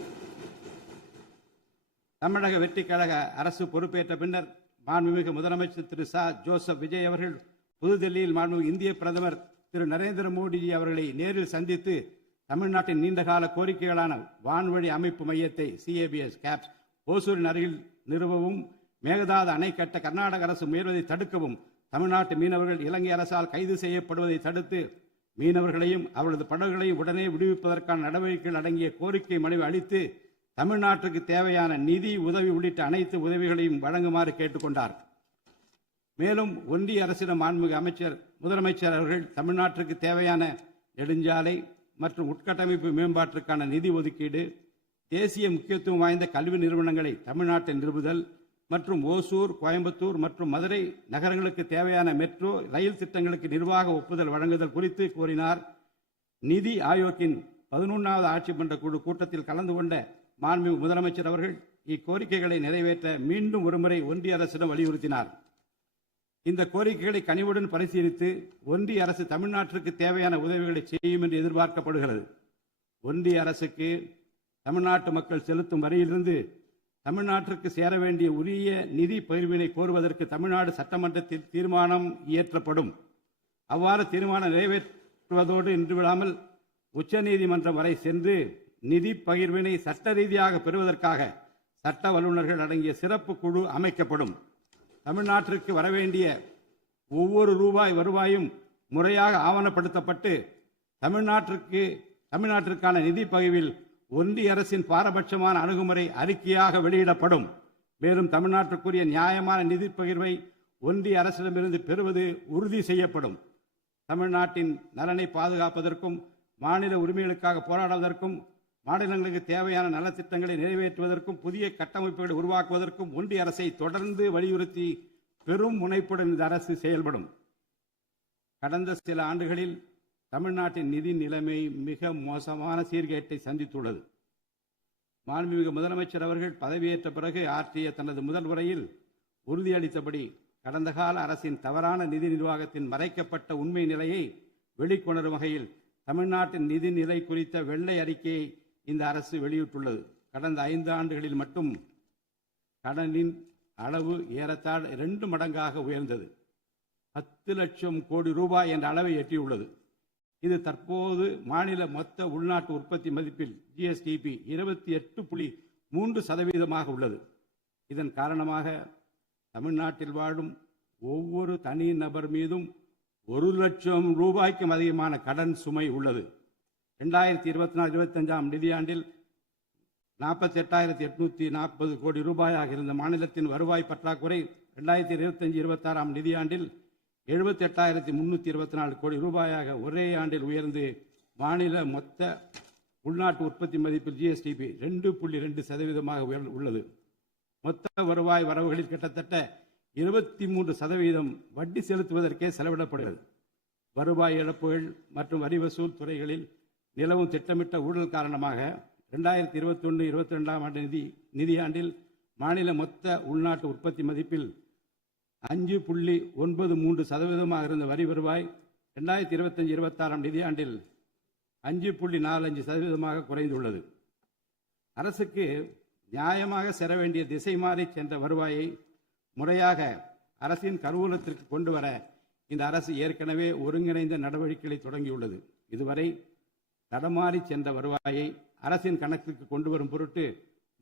தமிழக வெற்றிக் கழக அரசு பொறுப்பேற்ற பின்னர் மாண்புமிகு முதலமைச்சர் திரு ஜோசப் விஜய் அவர்கள் புதுதில்லியில் மாண்புமிகு இந்திய பிரதமர் திரு நரேந்திர மோடிஜி அவர்களை நேரில் சந்தித்து தமிழ்நாட்டின் நீண்டகால கோரிக்கைகளான வான்வழி அமைப்பு மையத்தை CABS கேப்ஸ் ஓசூரின் அருகில் நிறுவவும், மேகதாது அணை கட்ட கர்நாடக அரசு முயல்வதை தடுக்கவும், தமிழ்நாட்டு மீனவர்கள் இலங்கை அரசால் கைது செய்யப்படுவதை தடுத்து மீனவர்களையும் அவர்களது படகுகளையும் உடனே விடுவிப்பதற்கான நடவடிக்கைகள் அடங்கிய கோரிக்கை மனுவை அளித்து தமிழ்நாட்டுக்கு தேவையான நிதி உதவி உள்ளிட்ட அனைத்து உதவிகளையும் வழங்குமாறு கேட்டுக்கொண்டார். மேலும் ஒன்றிய அரசிடம் மாண்புமிகு முதலமைச்சர் அவர்கள் தமிழ்நாட்டிற்கு தேவையான நெடுஞ்சாலை மற்றும் உட்கட்டமைப்பு மேம்பாட்டிற்கான நிதி ஒதுக்கீடு, தேசிய முக்கியத்துவம் வாய்ந்த கல்வி நிறுவனங்களை தமிழ்நாட்டில் நிறுவுதல் மற்றும் ஓசூர், கோயம்புத்தூர் மற்றும் மதுரை நகரங்களுக்கு தேவையான மெட்ரோ ரயில் திட்டங்களுக்கு நிர்வாக ஒப்புதல் வழங்குதல் குறித்து கூறினார். நிதி ஆயோக்கின் 11வது ஆட்சி மன்ற குழு கூட்டத்தில் கலந்து கொண்ட மாண்புமிகு முதலமைச்சர் அவர்கள் இக்கோரிக்கைகளை நிறைவேற்ற மீண்டும் ஒருமுறை ஒன்றிய அரசிடம் வலியுறுத்தினார். இந்த கோரிக்கைகளை கனிவுடன் பரிசீலித்து ஒன்றிய அரசு தமிழ்நாட்டிற்கு தேவையான உதவிகளை செய்யும் என்று எதிர்பார்க்கப்படுகிறது. ஒன்றிய அரசுக்கு தமிழ்நாட்டு மக்கள் செலுத்தும் வரியிலிருந்து தமிழ்நாட்டிற்கு சேர வேண்டிய உரிய நிதி பகிர்வினை கோருவதற்கு தமிழ்நாடு சட்டமன்றத்தில் தீர்மானம் இயற்றப்படும். அவ்வாறு தீர்மானம் நிறைவேற்றுவதோடு நின்று விடாமல் உச்சநீதிமன்றம் வரை சென்று நிதி பகிர்வினை சட்ட ரீதியாக பெறுவதற்காக சட்ட வல்லுநர்கள் அடங்கிய சிறப்பு குழு அமைக்கப்படும். தமிழ்நாட்டிற்கு வரவேண்டிய ஒவ்வொரு ரூபாய் வருவாயும் முறையாக ஆவணப்படுத்தப்பட்டு தமிழ்நாட்டிற்கான நிதி பகிர்வில் ஒன்றிய அரசின் பாரபட்சமான அணுகுமுறை அறிக்கையாக வெளியிடப்படும். மேலும் தமிழ்நாட்டிற்குரிய நியாயமான நிதி பகிர்வை ஒன்றிய அரசிடமிருந்து பெறுவது உறுதி செய்யப்படும். தமிழ்நாட்டின் நலனை பாதுகாப்பதற்கும் மாநில உரிமைகளுக்காக போராடுவதற்கும் மாநிலங்களுக்கு தேவையான நலத்திட்டங்களை நிறைவேற்றுவதற்கும் புதிய கட்டமைப்புகளை உருவாக்குவதற்கும் ஒன்றிய அரசை தொடர்ந்து வலியுறுத்தி பெரும் முனைப்புடன் இந்த அரசு செயல்படும். கடந்த சில ஆண்டுகளில் தமிழ்நாட்டின் நிதி நிலைமை மிக மோசமான சீர்கேட்டை சந்தித்துள்ளது. மாண்புமிகு முதலமைச்சர் அவர்கள் பதவியேற்ற பிறகு ஆற்றிய தனது முதல் உரையில் உறுதியளித்தபடி கடந்த கால அரசின் தவறான நிதி நிர்வாகத்தின் மறைக்கப்பட்ட உண்மை நிலையை வெளிக்கொணரும் வகையில் தமிழ்நாட்டின் நிதிநிலை குறித்த வெள்ளை அறிக்கையை இந்த அரசு வெளியிட்டுள்ளது. கடந்த 5 ஆண்டுகளில் மட்டும் கடனின் அளவு ஏறத்தாழ 2 மடங்காக உயர்ந்தது. 10 லட்சம் கோடி ரூபாய் என்ற அளவை எட்டியுள்ளது. இது தற்போது மாநில மொத்த உள்நாட்டு உற்பத்தி மதிப்பில் ஜிஎஸ்டிபி 28.3% உள்ளது. இதன் காரணமாக தமிழ்நாட்டில் வாழும் ஒவ்வொரு தனி நபர் மீதும் 1 லட்சம் ரூபாய்க்கும் அதிகமான கடன் சுமை உள்ளது. 2024-25 நிதியாண்டில் 48,840 கோடி ரூபாயாக இருந்த மாநிலத்தின் வருவாய் பற்றாக்குறை 2025-26 நிதியாண்டில் 78,324 கோடி ரூபாயாக ஒரே ஆண்டில் உயர்ந்து மாநில மொத்த உள்நாட்டு உற்பத்தி மதிப்பில் ஜிஎஸ்டிபி 2.2% உள்ளது. மொத்த வருவாய் வரவுகளில் கிட்டத்தட்ட 23% வட்டி செலுத்துவதற்கே செலவிடப்படுகிறது. வருவாய் இழப்புகள் மற்றும் வரி வசூல் துறைகளில் நிலவும் திட்டமிட்ட ஊழல் காரணமாக 2021-22 நிதியாண்டில் மாநில மொத்த உள்நாட்டு உற்பத்தி மதிப்பில் 5.93% இருந்த வரி வருவாய் 2025-26 நிதியாண்டில் 5.45% குறைந்துள்ளது. அரசுக்கு நியாயமாக செல்ல வேண்டிய திசை மாறி சென்ற வருவாயை முறையாக அரசின் கருவூலத்திற்கு கொண்டு வர இந்த அரசு ஏற்கனவே ஒருங்கிணைந்த நடவடிக்கைகளை தொடங்கியுள்ளது. இதுவரை தடமாறி சென்ற வருவாயை அரசின் கணக்கிற்கு கொண்டு வரும் பொருட்டு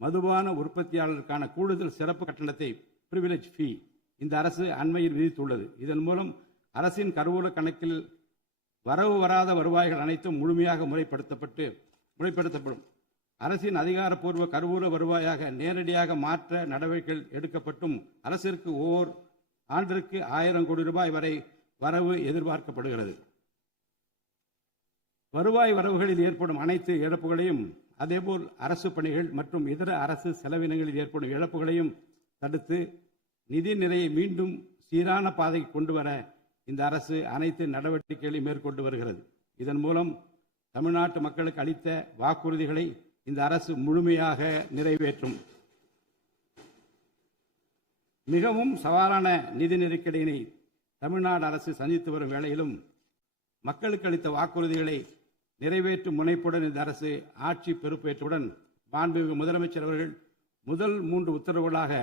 மதுபான உற்பத்தியாளருக்கான கூடுதல் சிறப்பு கட்டணத்தை பிரிவிலேஜ் ஃபீ இந்த அரசு அண்மையில் விதித்துள்ளது. இதன் மூலம் அரசின் கருவூல கணக்கில் வரவு வராத வருவாய்கள் அனைத்தும் முழுமையாக முறைப்படுத்தப்படும். அரசின் அதிகாரப்பூர்வ கருவூல வருவாயாக நேரடியாக மாற்ற நடவடிக்கைகள் எடுக்கப்பட்டும் அரசிற்கு ஓர் ஆண்டிற்கு 1000 கோடி ரூபாய் வரை வரவு எதிர்பார்க்கப்படுகிறது. வருவாய் வரவுகளில் ஏற்படும் அனைத்து இழப்புகளையும் அதேபோல் அரசு பணிகள் மற்றும் இதர அரசு செலவினங்களில் ஏற்படும் இழப்புகளையும் தடுத்து நிதி நிலையை மீண்டும் சீரான பாதைக்கு கொண்டு வர இந்த அரசு அனைத்து நடவடிக்கைகளையும் மேற்கொண்டு வருகிறது. இதன் மூலம் தமிழ்நாட்டு மக்களுக்கு அளித்த வாக்குறுதிகளை இந்த அரசு முழுமையாக நிறைவேற்றும். மிகவும் சவாலான நிதி நெருக்கடியினை தமிழ்நாடு அரசு சந்தித்து வரும் வேளையிலும் மக்களுக்கு அளித்த வாக்குறுதிகளை நிறைவேற்றும் முனைப்புடன் இந்த அரசு ஆட்சி பொறுப்பேற்றவுடன் மாண்புமிகு முதலமைச்சர் அவர்கள் முதல் 3 உத்தரவுகளாக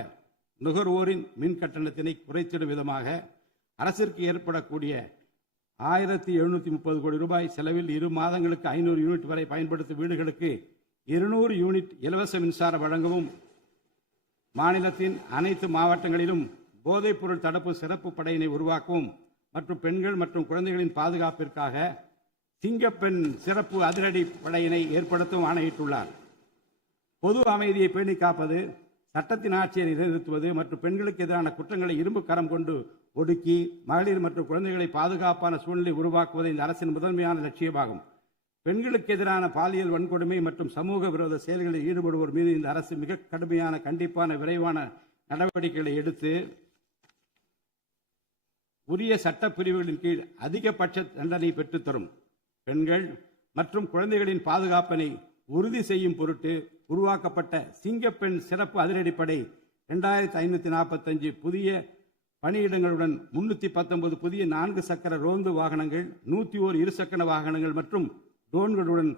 நுகர்வோரின் மின் கட்டணத்தினை குறைத்திடும் விதமாக அரசிற்கு ஏற்படக்கூடிய 1730 கோடி ரூபாய் செலவில் 2 மாதங்களுக்கு 500 யூனிட் வரை பயன்படுத்தும் வீடுகளுக்கு 200 யூனிட் இலவச மின்சாரம் வழங்கவும், மாநிலத்தின் அனைத்து மாவட்டங்களிலும் போதைப்பொருள் தடுப்பு சிறப்பு படையினை உருவாக்கவும் மற்றும் பெண்கள் மற்றும் குழந்தைகளின் பாதுகாப்பிற்காக சிங்கப்பெண் சிறப்பு அதிரடி படையினை ஏற்படுத்தவும் ஆணையிட்டுள்ளார். பொது அமைதியை பேணி காப்பது, சட்டத்தின் ஆட்சியை நிலைநிறுத்துவது மற்றும் பெண்களுக்கு எதிரான குற்றங்களை இரும்பு கரம் கொண்டு ஒடுக்கி மகளிர் மற்றும் குழந்தைகளை பாதுகாப்பான சூழ்நிலை உருவாக்குவது இந்த அரசின் முதன்மையான லட்சியமாகும். பெண்களுக்கு எதிரான பாலியல் வன்கொடுமை மற்றும் சமூக விரோத செயல்களில் ஈடுபடுவோர் மீது இந்த அரசு மிக கடுமையான கண்டிப்பான விரைவான நடவடிக்கைகளை எடுத்து உரிய சட்ட பிரிவுகளின் கீழ் அதிகபட்ச தண்டனை பெற்றுத்தரும். பெண்கள் மற்றும் குழந்தைகளின் பாதுகாப்பினை உறுதி செய்யும் பொருட்டு உருவாக்கப்பட்ட சிங்கப்பெண் சிறப்பு அதிரடிப்படை 2545 புதிய பணியிடங்களுடன் 319 புதிய 4 சக்கர ரோந்து வாகனங்கள், 101 இருசக்கர வாகனங்கள் மற்றும் ட்ரோன்களுடன்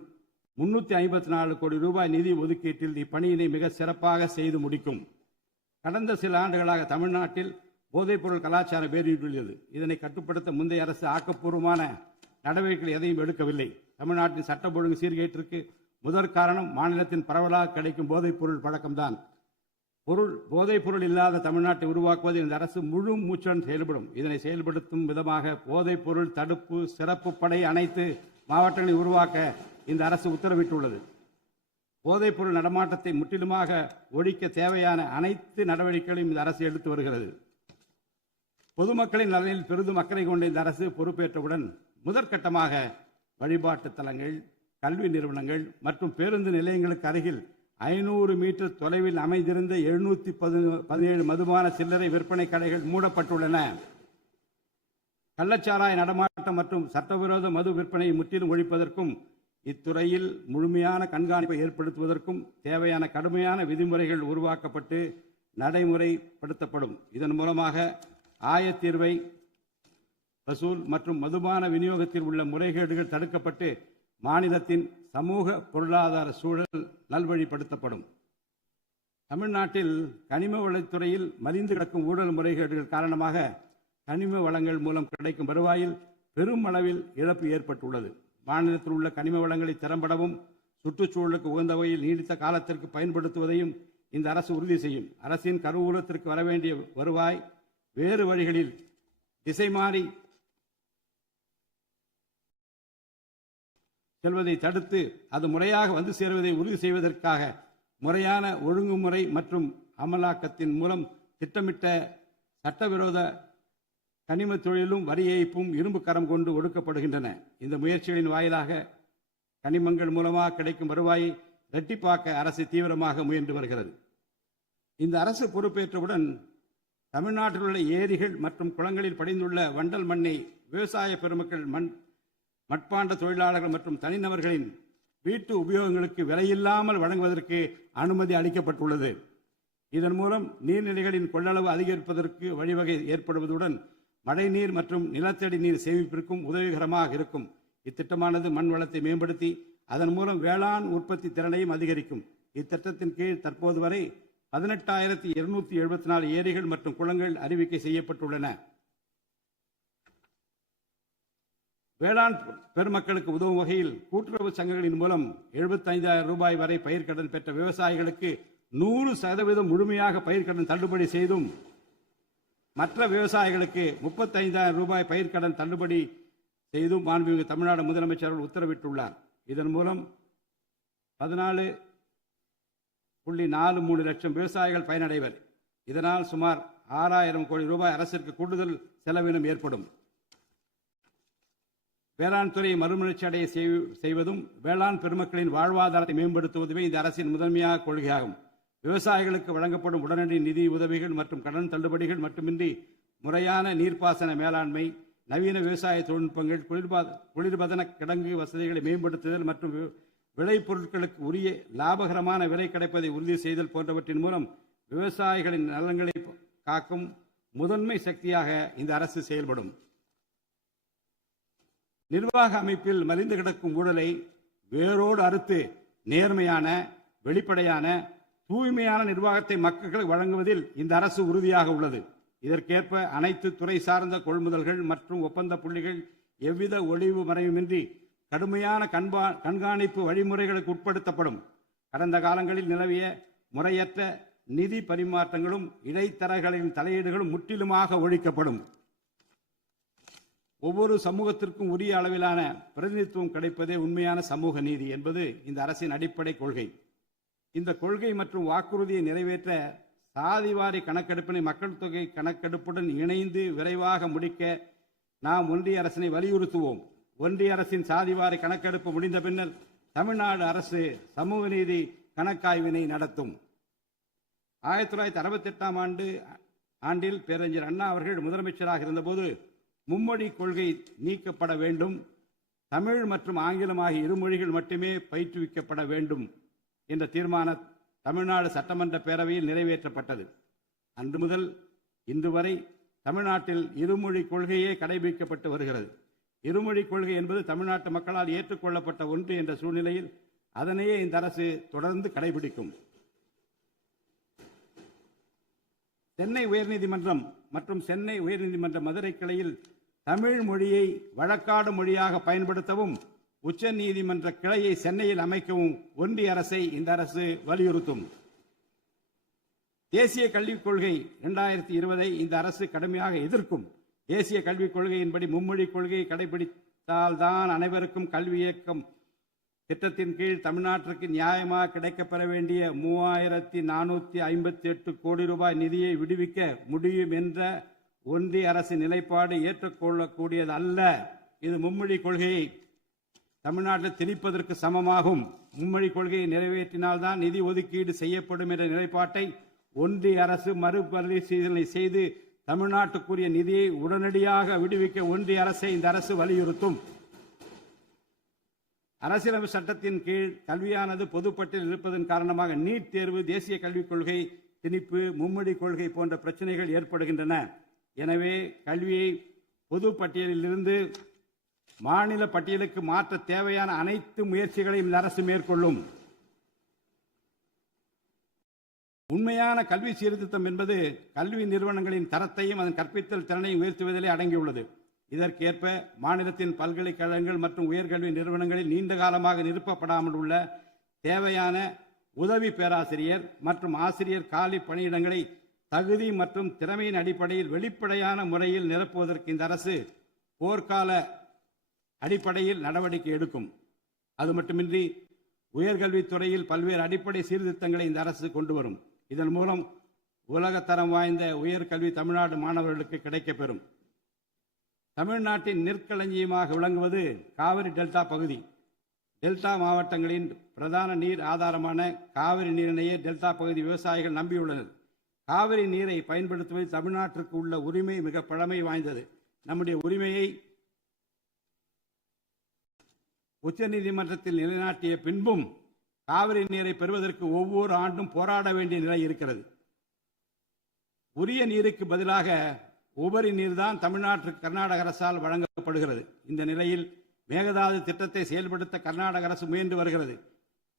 354 கோடி ரூபாய் நிதி ஒதுக்கீட்டில் இப்பணியினை மிக சிறப்பாக செய்து முடிக்கும். கடந்த சில ஆண்டுகளாக தமிழ்நாட்டில் போதைப்பொருள் கலாச்சாரம் வேரூன்றியுள்ளது. இதனை கட்டுப்படுத்த முந்தைய அரசு ஆக்கப்பூர்வமான நடவடிக்கைகள் எதையும் எடுக்கவில்லை. தமிழ்நாட்டின் சட்டம் ஒழுங்கு சீர்கேட்டிற்கு முதற் காரணம் மாநிலத்தின் பரவலாக கிடைக்கும் போதைப்பொருள் பழக்கம்தான். போதைப்பொருள் இல்லாத தமிழ்நாட்டை உருவாக்குவது இந்த அரசு முழு மூச்சுடன் செயல்படும். இதனை செயல்படுத்தும் விதமாக போதைப்பொருள் தடுப்பு சிறப்பு படை அனைத்து மாவட்டங்களை உருவாக்க இந்த அரசு உத்தரவிட்டுள்ளது. போதைப்பொருள் நடமாட்டத்தை முற்றிலுமாக ஒழிக்க தேவையான அனைத்து நடவடிக்கைகளையும் இந்த அரசு எடுத்து வருகிறது. பொதுமக்களின் நலனில் பெரிதும் அக்கறை கொண்ட இந்த அரசு பொறுப்பேற்றவுடன் முதற்கட்டமாக வழிபாட்டு தலங்கள், கல்வி நிறுவனங்கள் மற்றும் பேருந்து நிலையங்களுக்கு அருகில் 500 மீட்டர் தொலைவில் அமைந்திருந்த 717 மதுபான சில்லறை விற்பனை கடைகள் மூடப்பட்டுள்ளன. கள்ளச்சாராய நடமாட்டம் மற்றும் சட்டவிரோத மது விற்பனையை முற்றிலும் ஒழிப்பதற்கும் இத்துறையில் முழுமையான கண்காணிப்பை ஏற்படுத்துவதற்கும் தேவையான கடுமையான விதிமுறைகள் உருவாக்கப்பட்டு நடைமுறைப்படுத்தப்படும். இதன் மூலமாக ஆயத்தீர்வை வசூல் மற்றும் மதுபான விநியோகத்தில் உள்ள முறைகேடுகள் தடுக்கப்பட்டு மாநிலத்தின் சமூக பொருளாதார சூழல் நல்வழிப்படுத்தப்படும். தமிழ்நாட்டில் கனிம வளத்துறையில் மலிந்து கிடக்கும் ஊழல் முறைகேடுகள் காரணமாக கனிம வளங்கள் மூலம் கிடைக்கும் வருவாயில் பெரும் அளவில் இழப்பு ஏற்பட்டுள்ளது. மாநிலத்தில் உள்ள கனிம வளங்களை திறம்படவும் சுற்றுச்சூழலுக்கு உகந்த வகையில் நீடித்த காலத்திற்கு பயன்படுத்துவதையும் இந்த அரசு உறுதி செய்யும். அரசின் கருவூலத்திற்கு வரவேண்டிய வருவாய் வேறு வழிகளில் திசை மாறி செல்வதை தடுத்து அது முறையாக வந்து சேருவதை உறுதி செய்வதற்காக முறையான ஒழுங்குமுறை மற்றும் அமலாக்கத்தின் மூலம் திட்டமிட்ட சட்டவிரோத கனிம தொழிலும் வரி ஏய்ப்பும் இரும்பு கரம் கொண்டு ஒடுக்கப்படுகின்றன. இந்த முயற்சிகளின் வாயிலாக கனிமங்கள் மூலமாக கிடைக்கும் வருவாயை இரட்டிப்பாக்க அரசு தீவிரமாக முயன்று வருகிறது. இந்த அரசு பொறுப்பேற்றவுடன் தமிழ்நாட்டில் உள்ள ஏரிகள் மற்றும் குளங்களில் படிந்துள்ள வண்டல் மண்ணை விவசாய பெருமக்கள் மட்பாண்ட தொழிலாளர்கள் மற்றும் தனிநபர்களின் வீட்டு உபயோகங்களுக்கு விலையில்லாமல் வழங்குவதற்கு அனுமதி அளிக்கப்பட்டுள்ளது. இதன் மூலம் நீர்நிலைகளின் கொள்ளளவு அதிகரிப்பதற்கு வழிவகை ஏற்படுவதுடன் மழைநீர் மற்றும் நிலத்தடி நீர் சேமிப்பிற்கும் உதவிகரமாக இருக்கும். இத்திட்டமானது மண் வளத்தை மேம்படுத்தி அதன் மூலம் வேளாண் உற்பத்தி திறனையும் அதிகரிக்கும். இத்திட்டத்தின் கீழ் தற்போது வரை 18,274 ஏரிகள் மற்றும் குளங்கள் அறிவிக்கை செய்யப்பட்டுள்ளன. வேளாண் பெருமக்களுக்கு உதவும் வகையில் கூட்டுறவு சங்கங்களின் மூலம் 75,000 ரூபாய் வரை பயிர்க்கடன் பெற்ற விவசாயிகளுக்கு 100% முழுமையாக பயிர்க்கடன் தள்ளுபடி செய்தும் மற்ற விவசாயிகளுக்கு 35,000 ரூபாய் பயிர்க்கடன் தள்ளுபடி செய்தும் மாண்புமிகு தமிழ்நாடு முதலமைச்சர் உத்தரவிட்டுள்ளார். இதன் மூலம் 14.43 லட்சம் விவசாயிகள் பயனடைவர். இதனால் சுமார் 6,000 கோடி ரூபாய் அரசிற்கு கூடுதல் செலவினம் ஏற்படும். வேளாண் துறையை மறுமலர்ச்சி அடைய செய்வதும் வேளாண் பெருமக்களின் வாழ்வாதாரத்தை மேம்படுத்துவதுமே இந்த அரசின் முதன்மையாக கொள்கையாகும். விவசாயிகளுக்கு வழங்கப்படும் உடனடி நிதி உதவிகள் மற்றும் கடன் தள்ளுபடிகள் மட்டுமின்றி முறையான நீர்ப்பாசன மேலாண்மை, நவீன விவசாய தொழில்நுட்பங்கள், குளிர்பதன கிடங்கு வசதிகளை மேம்படுத்துதல் மற்றும் விளைபொருட்களுக்கு உரிய லாபகரமான விலை கிடைப்பதை உறுதி செய்தல் போன்றவற்றின் மூலம் விவசாயிகளின் நலன்களை காக்கும் முதன்மை சக்தியாக இந்த அரசு செயல்படும். நிர்வாக அமைப்பில் மலிந்து கிடக்கும் ஊழலை வேரோடு அறுத்து நேர்மையான, வெளிப்படையான, தூய்மையான நிர்வாகத்தை மக்களுக்கு வழங்குவதில் இந்த அரசு உறுதியாக உள்ளது. இதற்கேற்ப அனைத்து துறை சார்ந்த கொள்முதல்கள் மற்றும் ஒப்பந்த புள்ளிகள் எவ்வித ஒளிவு மறைவுமின்றி கடுமையான கண்காணிப்பு வழிமுறைகளுக்கு உட்படுத்தப்படும். கடந்த காலங்களில் நிலவிய முறையற்ற நிதி பரிமாற்றங்களும் இடைத்தரகர்களின் தலையீடுகளும் முற்றிலுமாக ஒழிக்கப்படும். ஒவ்வொரு சமூகத்திற்கும் உரிய அளவிலான பிரதிநிதித்துவம் கிடைப்பதே உண்மையான சமூக நீதி என்பது இந்த அரசின் அடிப்படை கொள்கை. இந்த கொள்கை மற்றும் வாக்குறுதியை நிறைவேற்ற சாதிவாரி கணக்கெடுப்பினை மக்கள் தொகை கணக்கெடுப்புடன் இணைந்து விரைவாக முடிக்க நாம் ஒன்றிய அரசினை வலியுறுத்துவோம். ஒன்றிய அரசின் சாதிவாரி கணக்கெடுப்பு முடிந்த பின்னர் தமிழ்நாடு அரசு சமூக நீதி கணக்காய்வினை நடத்தும். 1968 ஆண்டில் பேரறிஞர் அண்ணா அவர்கள் முதலமைச்சராக இருந்தபோது மும்மொழி கொள்கை நீக்கப்பட வேண்டும், தமிழ் மற்றும் ஆங்கிலம் ஆகிய இருமொழிகள் மட்டுமே பயிற்றுவிக்கப்பட வேண்டும் என்ற தீர்மானம் தமிழ்நாடு சட்டமன்ற பேரவையில் நிறைவேற்றப்பட்டது. அன்று முதல் இன்று வரை தமிழ்நாட்டில் இருமொழி கொள்கையே கடைபிடிக்கப்பட்டு வருகிறது. இருமொழி கொள்கை என்பது தமிழ்நாட்டு மக்களால் ஏற்றுக்கொள்ளப்பட்ட ஒன்று என்ற சூழ்நிலையில் அதனையே இந்த அரசு தொடர்ந்து கடைபிடிக்கும். சென்னை உயர்நீதிமன்றம் மற்றும் சென்னை உயர்நீதிமன்ற மதுரை கிளையில் தமிழ் மொழியை வழக்காடு மொழியாக பயன்படுத்தவும் உச்ச நீதிமன்ற கிளையை சென்னையில் அமைக்கவும் ஒன்றிய அரசை இந்த அரசு வலியுறுத்தும். தேசிய கல்விக் கொள்கை 2020 இந்த அரசு கடுமையாக எதிர்க்கும். தேசிய கல்விக் கொள்கையின்படி மும்மொழி கொள்கையை கடைபிடித்தால்தான் அனைவருக்கும் கல்வி இயக்கம் திட்டத்தின் கீழ் தமிழ்நாட்டிற்கு நியாயமாக கிடைக்கப்பெற வேண்டிய 3,458 கோடி ரூபாய் நிதியை விடுவிக்க முடியும் என்ற ஒன்றிய அரசின் நிலைப்பாடு ஏற்றுக்கொள்ளக்கூடியது அல்ல. இது மும்மொழி கொள்கையை தமிழ்நாட்டில் திணிப்பதற்கு சமமாகும். மும்மொழி கொள்கையை நிறைவேற்றினால்தான் நிதி ஒதுக்கீடு செய்யப்படும் என்ற நிலைப்பாட்டை ஒன்றிய அரசு மறுபரிசீலனை செய்து தமிழ்நாட்டுக்குரிய நிதியை உடனடியாக விடுவிக்க ஒன்றிய அரசை இந்த அரசு வலியுறுத்தும். அரசியலமைப்பு சட்டத்தின் கீழ் கல்வியானது பொதுப்பட்டியலில் இருப்பதன் காரணமாக நீட் தேர்வு, தேசிய கல்விக் கொள்கை திணிப்பு, மும்மொழி கொள்கை போன்ற பிரச்சனைகள் ஏற்படுகின்றன. எனவே கல்வியை பொதுப்பட்டியலில் இருந்து மாநில பட்டியலுக்கு மாற்ற தேவையான அனைத்து முயற்சிகளையும் இந்த அரசு மேற்கொள்ளும். உண்மையான கல்வி சீர்திருத்தம் என்பது கல்வி நிறுவனங்களின் தரத்தையும் அதன் கற்பித்தல் திறனையும் உயர்த்துவதிலே அடங்கியுள்ளது. இதற்கேற்ப மாநிலத்தின் பல்கலைக்கழகங்கள் மற்றும் உயர்கல்வி நிறுவனங்களில் நீண்ட காலமாக நிரப்பப்படாமல் உள்ள தேவையான உதவி பேராசிரியர் மற்றும் ஆசிரியர் காலி பணியிடங்களை தகுதி மற்றும் திறமையின் அடிப்படையில் வெளிப்படையான முறையில் நிரப்புவதற்கு இந்த அரசு போர்க்கால அடிப்படையில் நடவடிக்கை எடுக்கும். அது மட்டுமின்றி உயர்கல்வித்துறையில் பல்வேறு அடிப்படை சீர்திருத்தங்களை இந்த அரசு கொண்டு வரும். இதன் மூலம் உலகத்தரம் வாய்ந்த உயர்கல்வி தமிழ்நாடு மாணவர்களுக்கு கிடைக்கப்பெறும். தமிழ்நாட்டின் நெற்களஞ்சியமாக விளங்குவது காவிரி டெல்டா பகுதி. டெல்டா மாவட்டங்களின் பிரதான நீர் ஆதாரமான காவிரி நீரினையே டெல்டா பகுதி விவசாயிகள் நம்பியுள்ளனர். காவிரி நீரை பயன்படுத்துவதில் தமிழ்நாட்டிற்கு உள்ள உரிமை மிக பழமை வாய்ந்தது. நம்முடைய உரிமையை உச்சநீதிமன்றத்தில் நிலைநாட்டிய பின்பும் காவிரி நீரை பெறுவதற்கு ஒவ்வொரு ஆண்டும் போராட வேண்டிய நிலை இருக்கிறது. உரிய நீருக்கு பதிலாக உபரி நீர்தான் தமிழ்நாட்டிற்கு கர்நாடக அரசால் வழங்கப்படுகிறது. இந்த நிலையில் மேகதாது திட்டத்தை செயல்படுத்த கர்நாடக அரசு முயன்று வருகிறது.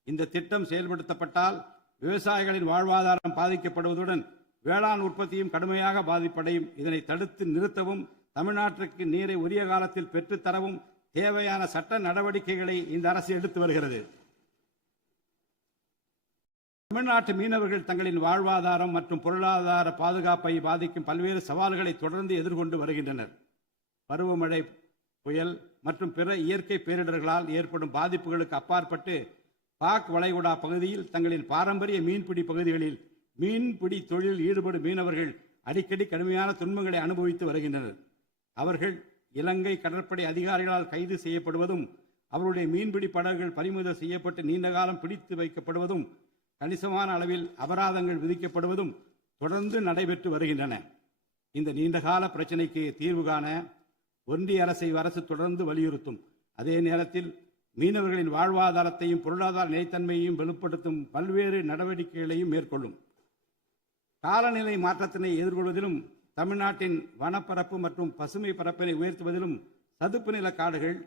இந்த திட்டம் செயல்படுத்தப்பட்டால் விவசாயிகளின் வாழ்வாதாரம் பாதிக்கப்படுவதுடன் வேளாண் உற்பத்தியும் கடுமையாக பாதிப்படையும். இதனை தடுத்து நிறுத்தவும் தமிழ்நாட்டிற்கு நீரை உரிய காலத்தில் பெற்றுத்தரவும் தேவையான சட்ட நடவடிக்கைகளை இந்த அரசு எடுத்து வருகிறது. தமிழ்நாட்டு மீனவர்கள் தங்களின் வாழ்வாதாரம் மற்றும் பொருளாதார பாதுகாப்பை பாதிக்கும் பல்வேறு சவால்களை தொடர்ந்து எதிர்கொண்டு வருகின்றனர். பருவமழை, புயல் மற்றும் பிற இயற்கை பேரிடர்களால் ஏற்படும் பாதிப்புகளுக்கு அப்பாற்பட்டு பாக் வளைகுடா பகுதியில் தங்களின் பாரம்பரிய மீன்பிடி பகுதிகளில் மீன்பிடி தொழிலில் ஈடுபடும் மீனவர்கள் அடிக்கடி கடுமையான துன்பங்களை அனுபவித்து வருகின்றனர். அவர்கள் இலங்கை கடற்படை அதிகாரிகளால் கைது செய்யப்படுவதும் அவருடைய மீன்பிடி படகுகள் பறிமுதல் செய்யப்பட்டு நீண்ட காலம் பிடித்து வைக்கப்படுவதும் கணிசமான அளவில் அபராதங்கள் விதிக்கப்படுவதும் தொடர்ந்து நடைபெற்று வருகின்றன. இந்த நீண்டகால பிரச்சினைக்கு தீர்வு காண ஒன்றிய அரசு தொடர்ந்து வலியுறுத்தும். அதே நேரத்தில் மீனவர்களின் வாழ்வாதாரத்தையும் பொருளாதார நிலைத்தன்மையையும் வலுப்படுத்தும் பல்வேறு நடவடிக்கைகளையும் மேற்கொள்ளும். காலநிலை மாற்றத்தினை எதிர்கொள்வதிலும் தமிழ்நாட்டின் வனப்பரப்பு மற்றும் பசுமை பரப்பினை உயர்த்துவதிலும் சதுப்பு நில காடுகள்,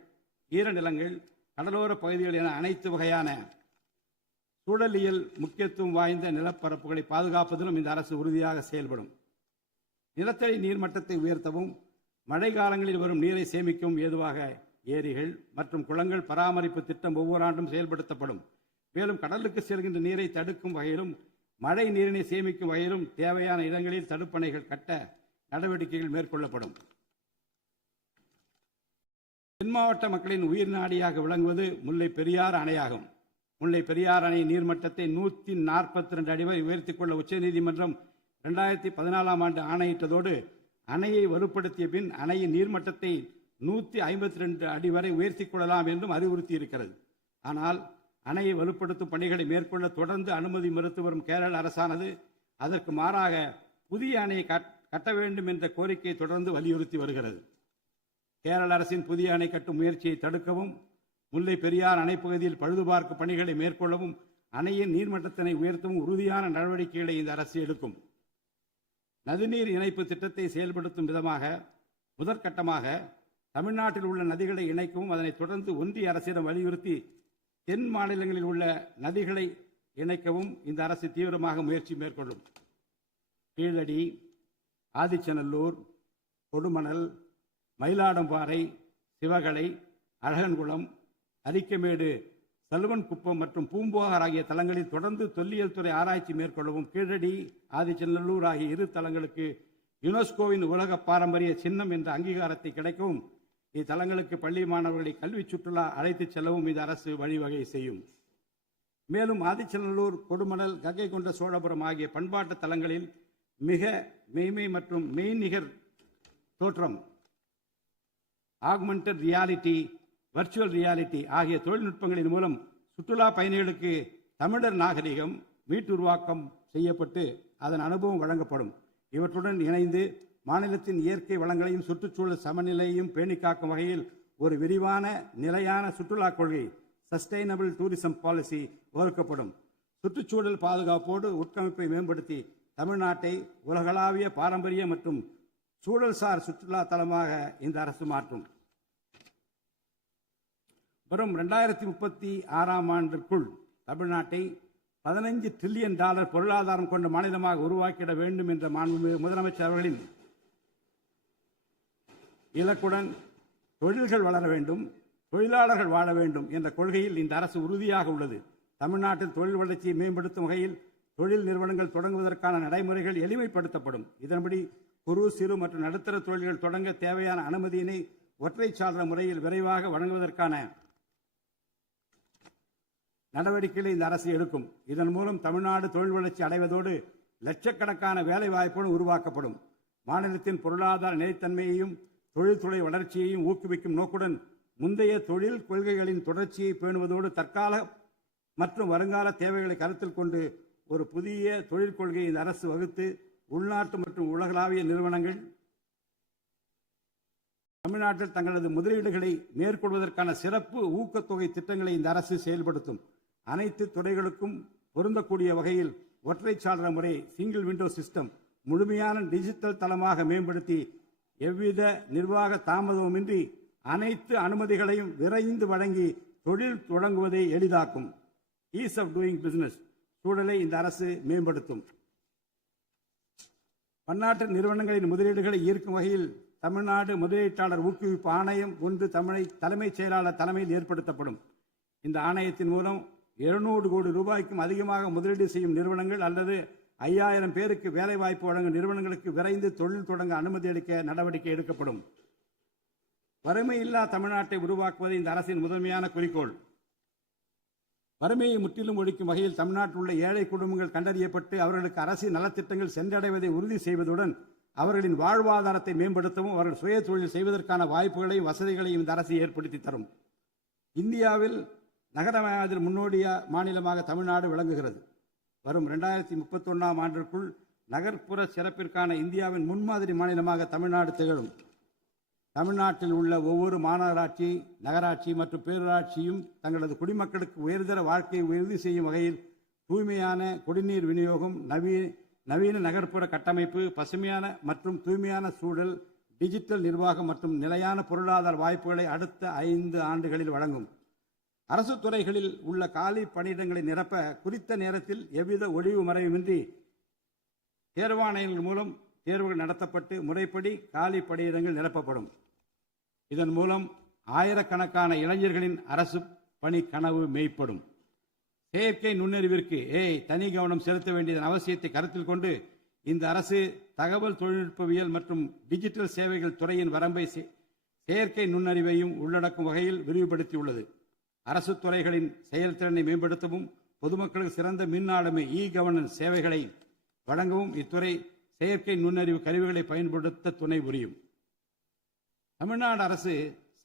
ஈரநிலங்கள், கடலோர பகுதிகள் என அனைத்து வகையான சூழலியல் முக்கியத்துவம் வாய்ந்த நிலப்பரப்புகளை பாதுகாப்பதிலும் இந்த அரசு உறுதியாக செயல்படும். நிலத்தடி நீர்மட்டத்தை உயர்த்தவும் மழை காலங்களில் வரும் நீரை சேமிக்கவும் ஏதுவாக ஏரிகள் மற்றும் குளங்கள் பராமரிப்பு திட்டம் ஒவ்வொரு ஆண்டும் செயல்படுத்தப்படும். மேலும் கடலுக்கு செல்கின்ற நீரை தடுக்கும் வகையிலும் மழை நீரினை சேமிக்கும் வகையிலும் தேவையான இடங்களில் தடுப்பணைகள் கட்ட நடவடிக்கைகள் மேற்கொள்ளப்படும். தென் மாவட்ட மக்களின் உயிர் நாடியாக விளங்குவது முல்லை பெரியாறு அணையாகும். முல்லை பெரியாறு அணை நீர்மட்டத்தை 142 அடி வரை உயர்த்திக் கொள்ள உச்சநீதிமன்றம் 2014ஆம் ஆண்டு ஆணையிட்டதோடு அணையை வலுப்படுத்திய பின் அணையின் நீர்மட்டத்தை 152 அடி வரை உயர்த்திக் கொள்ளலாம் என்றும் அறிவுறுத்தி இருக்கிறது. ஆனால் அணையை வலுப்படுத்தும் பணிகளை மேற்கொள்ள தொடர்ந்து அனுமதி மறுத்து வரும் கேரள அரசானது அதற்கு மாறாக புதிய அணையை கட்ட வேண்டும் என்ற கோரிக்கையை தொடர்ந்து வலியுறுத்தி வருகிறது. கேரள அரசின் புதிய அணை கட்டும் முயற்சியை தடுக்கவும், முல்லை பெரியார் அணைப்பகுதியில் பழுதுபார்க்கும் பணிகளை மேற்கொள்ளவும், அணையின் நீர்மட்டத்தினை உயர்த்தவும் உறுதியான நடவடிக்கைகளை இந்த அரசு எடுக்கும். நதிநீர் இணைப்பு திட்டத்தை செயல்படுத்தும் விதமாக முதற்கட்டமாக தமிழ்நாட்டில் உள்ள நதிகளை இணைக்கவும், அதனைத் தொடர்ந்து ஒன்றிய அரசிடம் வலியுறுத்தி தென் மாநிலங்களில் உள்ள நதிகளை இணைக்கவும் இந்த அரசு தீவிரமாக முயற்சி மேற்கொள்ளும். கீழடி, ஆதிச்சநல்லூர், கொடுமணல், மயிலாடும்பாறை, சிவகலை, அழகன்குளம், அரிக்கமேடு, சல்வன்குப்பம் மற்றும் பூம்புகார் ஆகிய தலங்களில் தொடர்ந்து தொல்லியல் துறை ஆராய்ச்சி மேற்கொள்ளவும், கீழடி, ஆதிச்சநல்லூர் ஆகிய இரு தலங்களுக்கு யுனெஸ்கோவின் உலக பாரம்பரிய சின்னம் என்ற அங்கீகாரத்தை கிடைக்கவும், இத்தலங்களுக்கு பள்ளி மாணவர்களை கல்வி சுற்றுலா அழைத்துச் செல்லவும் இந்த அரசு வழிவகை செய்யும். மேலும் ஆதிச்சநல்லூர், கொடுமணல், கங்கை கொண்ட சோழபுரம் ஆகிய பண்பாட்டு தலங்களில் மிக மெய்மை மற்றும் மெய்நிகர் தோற்றம், ஆக்மெண்டட் ரியாலிட்டி, வர்ச்சுவல் ரியாலிட்டி ஆகிய தொழில்நுட்பங்களின் மூலம் சுற்றுலா பயணிகளுக்கு தமிழர் நாகரிகம் மீட்டுருவாக்கம் செய்யப்பட்டு அதன் அனுபவம் வழங்கப்படும். இவற்றுடன் இணைந்து மாநிலத்தின் இயற்கை வளங்களையும் சுற்றுச்சூழல் சமநிலையையும் பேணி காக்கும் வகையில் ஒரு விரிவான நிலையான சுற்றுலா கொள்கை, சஸ்டைனபிள் டூரிசம் பாலிசி வகுக்கப்படும். சுற்றுச்சூழல் பாதுகாப்போடு உட்கமைப்பை மேம்படுத்தி தமிழ்நாட்டை உலகளாவிய பாரம்பரிய மற்றும் சூழல்சார் சுற்றுலா தலமாக இந்த அரசு மாற்றும். வரும் 2036 ஆண்டிற்குள் தமிழ்நாட்டை $15 டிரில்லியன் பொருளாதாரம் கொண்ட மாநிலமாக உருவாக்கிட வேண்டும் என்ற மாண்புமிகு முதலமைச்சர் அவர்களின் இலக்குடன் தொழில்கள் வளர வேண்டும், தொழிலாளர்கள் வாழ வேண்டும் என்ற கொள்கையில் இந்த அரசு உறுதியாக உள்ளது. தமிழ்நாட்டில் தொழில் வளர்ச்சியை மேம்படுத்தும் வகையில் தொழில் நிறுவனங்கள் தொடங்குவதற்கான நடைமுறைகள் எளிமைப்படுத்தப்படும். இதன்படி குறு, சிறு மற்றும் நடுத்தர தொழில்கள் தொடங்க தேவையான அனுமதியினை ஒற்றைச்சாளர முறையில் விரைவாக வழங்குவதற்கான நடவடிக்கைகளை இந்த அரசு எடுக்கும். இதன் மூலம் தமிழ்நாடு தொழில் வளர்ச்சி அடைவதோடு லட்சக்கணக்கான வேலை வாய்ப்புகள் உருவாக்கப்படும். மாநிலத்தின் பொருளாதார நிலைத்தன்மையையும் தொழில்துறை வளர்ச்சியையும் ஊக்குவிக்கும் நோக்குடன் முந்தைய தொழில் கொள்கைகளின் தொடர்ச்சியை பேணுவதோடு தற்கால மற்றும் வருங்கால தேவைகளை கருத்தில் கொண்டு ஒரு புதிய தொழில் கொள்கையை இந்த அரசு வகுத்து உள்நாட்டு மற்றும் உலகளாவிய நிறுவனங்கள் தமிழ்நாட்டில் தங்களது முதலீடுகளை மேற்கொள்வதற்கான சிறப்பு ஊக்கத்தொகை திட்டங்களை இந்த அரசு செயல்படுத்தும். அனைத்து துறைகளுக்கும் பொருந்தக்கூடிய வகையில் ஒற்றைச்சாளர முறை சிங்கிள் விண்டோ சிஸ்டம் முழுமையான டிஜிட்டல் தளமாக மேம்படுத்தி எவ்வித நிர்வாக தாமதமுமின்றி அனைத்து அனுமதிகளையும் விரைந்து வழங்கி தொழில் தொடங்குவதை எளிதாக்கும். ஈஸ் ஆஃப் டூயிங் பிசினஸ் சூழலை இந்த அரசு மேம்படுத்தும். பன்னாட்டு நிறுவனங்களின் முதலீடுகளை ஈர்க்கும் வகையில் தமிழ்நாடு முதலீட்டாளர் ஊக்குவிப்பு ஆணையம் ஒன்று தலைமைச் செயலாளர் தலைமையில் ஏற்படுத்தப்படும். இந்த ஆணையத்தின் மூலம் 200 கோடி ரூபாய்க்கும் அதிகமாக முதலீடு செய்யும் நிறுவனங்கள் அல்லது 5000 பேருக்கு வேலைவாய்ப்பு வழங்கும் நிறுவனங்களுக்கு விரைந்து தொழில் தொடங்க அனுமதி அளிக்க நடவடிக்கை எடுக்கப்படும். வறுமையில்லா தமிழ்நாட்டை உருவாக்குவது இந்த அரசின் முதன்மையான குறிக்கோள். வறுமையை முற்றிலும் ஒழிக்கும் வகையில் தமிழ்நாட்டில் உள்ள ஏழை குடும்பங்கள் கண்டறியப்பட்டு அவர்களுக்கு அரசின் நலத்திட்டங்கள் சென்றடைவதை உறுதி செய்வதுடன் அவர்களின் வாழ்வாதாரத்தை மேம்படுத்தவும் அவர்கள் சுய தொழில் செய்வதற்கான வாய்ப்புகளையும் வசதிகளையும் இந்த அரசு ஏற்படுத்தி தரும். இந்தியாவில் நகரமயமாதல் முன்னோடிய மாநிலமாக தமிழ்நாடு விளங்குகிறது. வரும் 2031 ஆண்டிற்குள் நகர்ப்புற சிறப்பிற்கான இந்தியாவின் முன்மாதிரி மாநிலமாக தமிழ்நாடு திகழும். தமிழ்நாட்டில் உள்ள ஒவ்வொரு மாநகராட்சி, நகராட்சி மற்றும் பேரூராட்சியும் தங்களது குடிமக்களுக்கு உயர்தர வாழ்க்கையை உறுதி செய்யும் வகையில் தூய்மையான குடிநீர் விநியோகம், நவீன நகர்ப்புற கட்டமைப்பு, பசுமையான மற்றும் தூய்மையான சூழல், டிஜிட்டல் நிர்வாகம் மற்றும் நிலையான பொருளாதார வாய்ப்புகளை அடுத்த 5 ஆண்டுகளில் வழங்கும். அரசு துறைகளில் உள்ள காலி பணியிடங்களை நிரப்ப குறித்த நேரத்தில் எவ்வித ஒளிவு மறைவுமின்றி தேர்வாணையங்கள் மூலம் தேர்வுகள் நடத்தப்பட்டு முறைப்படி காலி பணியிடங்கள் நிரப்பப்படும். இதன் மூலம் ஆயிரக்கணக்கான இளைஞர்களின் அரசு பணி கனவு மெய்ப்படும். செயற்கை நுண்ணறிவிற்கு தனி கவனம் செலுத்த வேண்டியதன் அவசியத்தை கருத்தில் கொண்டு இந்த அரசு தகவல் தொழில்நுட்பவியல் மற்றும் டிஜிட்டல் சேவைகள் துறையின் வரம்பை செயற்கை நுண்ணறிவையும் உள்ளடக்கும் வகையில் விரிவுபடுத்தியுள்ளது. அரசு துறைகளின் செயல்திறனை மேம்படுத்தவும் பொதுமக்களுக்கு சிறந்த மின் ஆளுமை கவர்னன்ஸ் சேவைகளை வழங்கவும் இத்துறை செயற்கை நுண்ணறிவு கருவிகளை பயன்படுத்த துணை புரியும். தமிழ்நாடு அரசு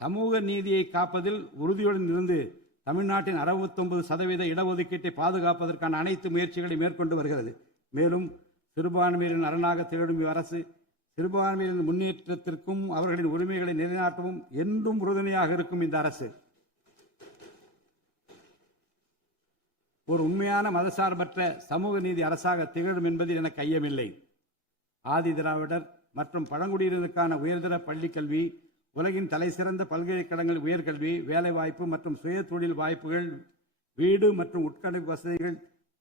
சமூக நீதியை காப்பதில் உறுதியுடன் இருந்து தமிழ்நாட்டின் 69% இடஒதுக்கீட்டை பாதுகாப்பதற்கான அனைத்து முயற்சிகளை மேற்கொண்டு வருகிறது. மேலும் சிறுபான்மையினரின் அரணாக திகழும் அரசு சிறுபான்மையினரின் முன்னேற்றத்திற்கும் அவர்களின் உரிமைகளை நிலைநாட்டவும் என்றும் உறுதுணையாக இருக்கும். இந்த அரசு ஒரு உண்மையான மதசார்பற்ற சமூக நீதி அரசாக திகழும் என்பதில் எனக்கு ஐயமில்லை. ஆதி திராவிடர் மற்றும் பழங்குடியினருக்கான உயர்தர பள்ளிக்கல்வி, உலகின் தலைசிறந்த பல்கலைக்கழகங்கள் உயர்கல்வி, வேலைவாய்ப்பு மற்றும் சுய தொழில் வாய்ப்புகள், வீடு மற்றும் உட்கட்டமைப்பு வசதிகள்,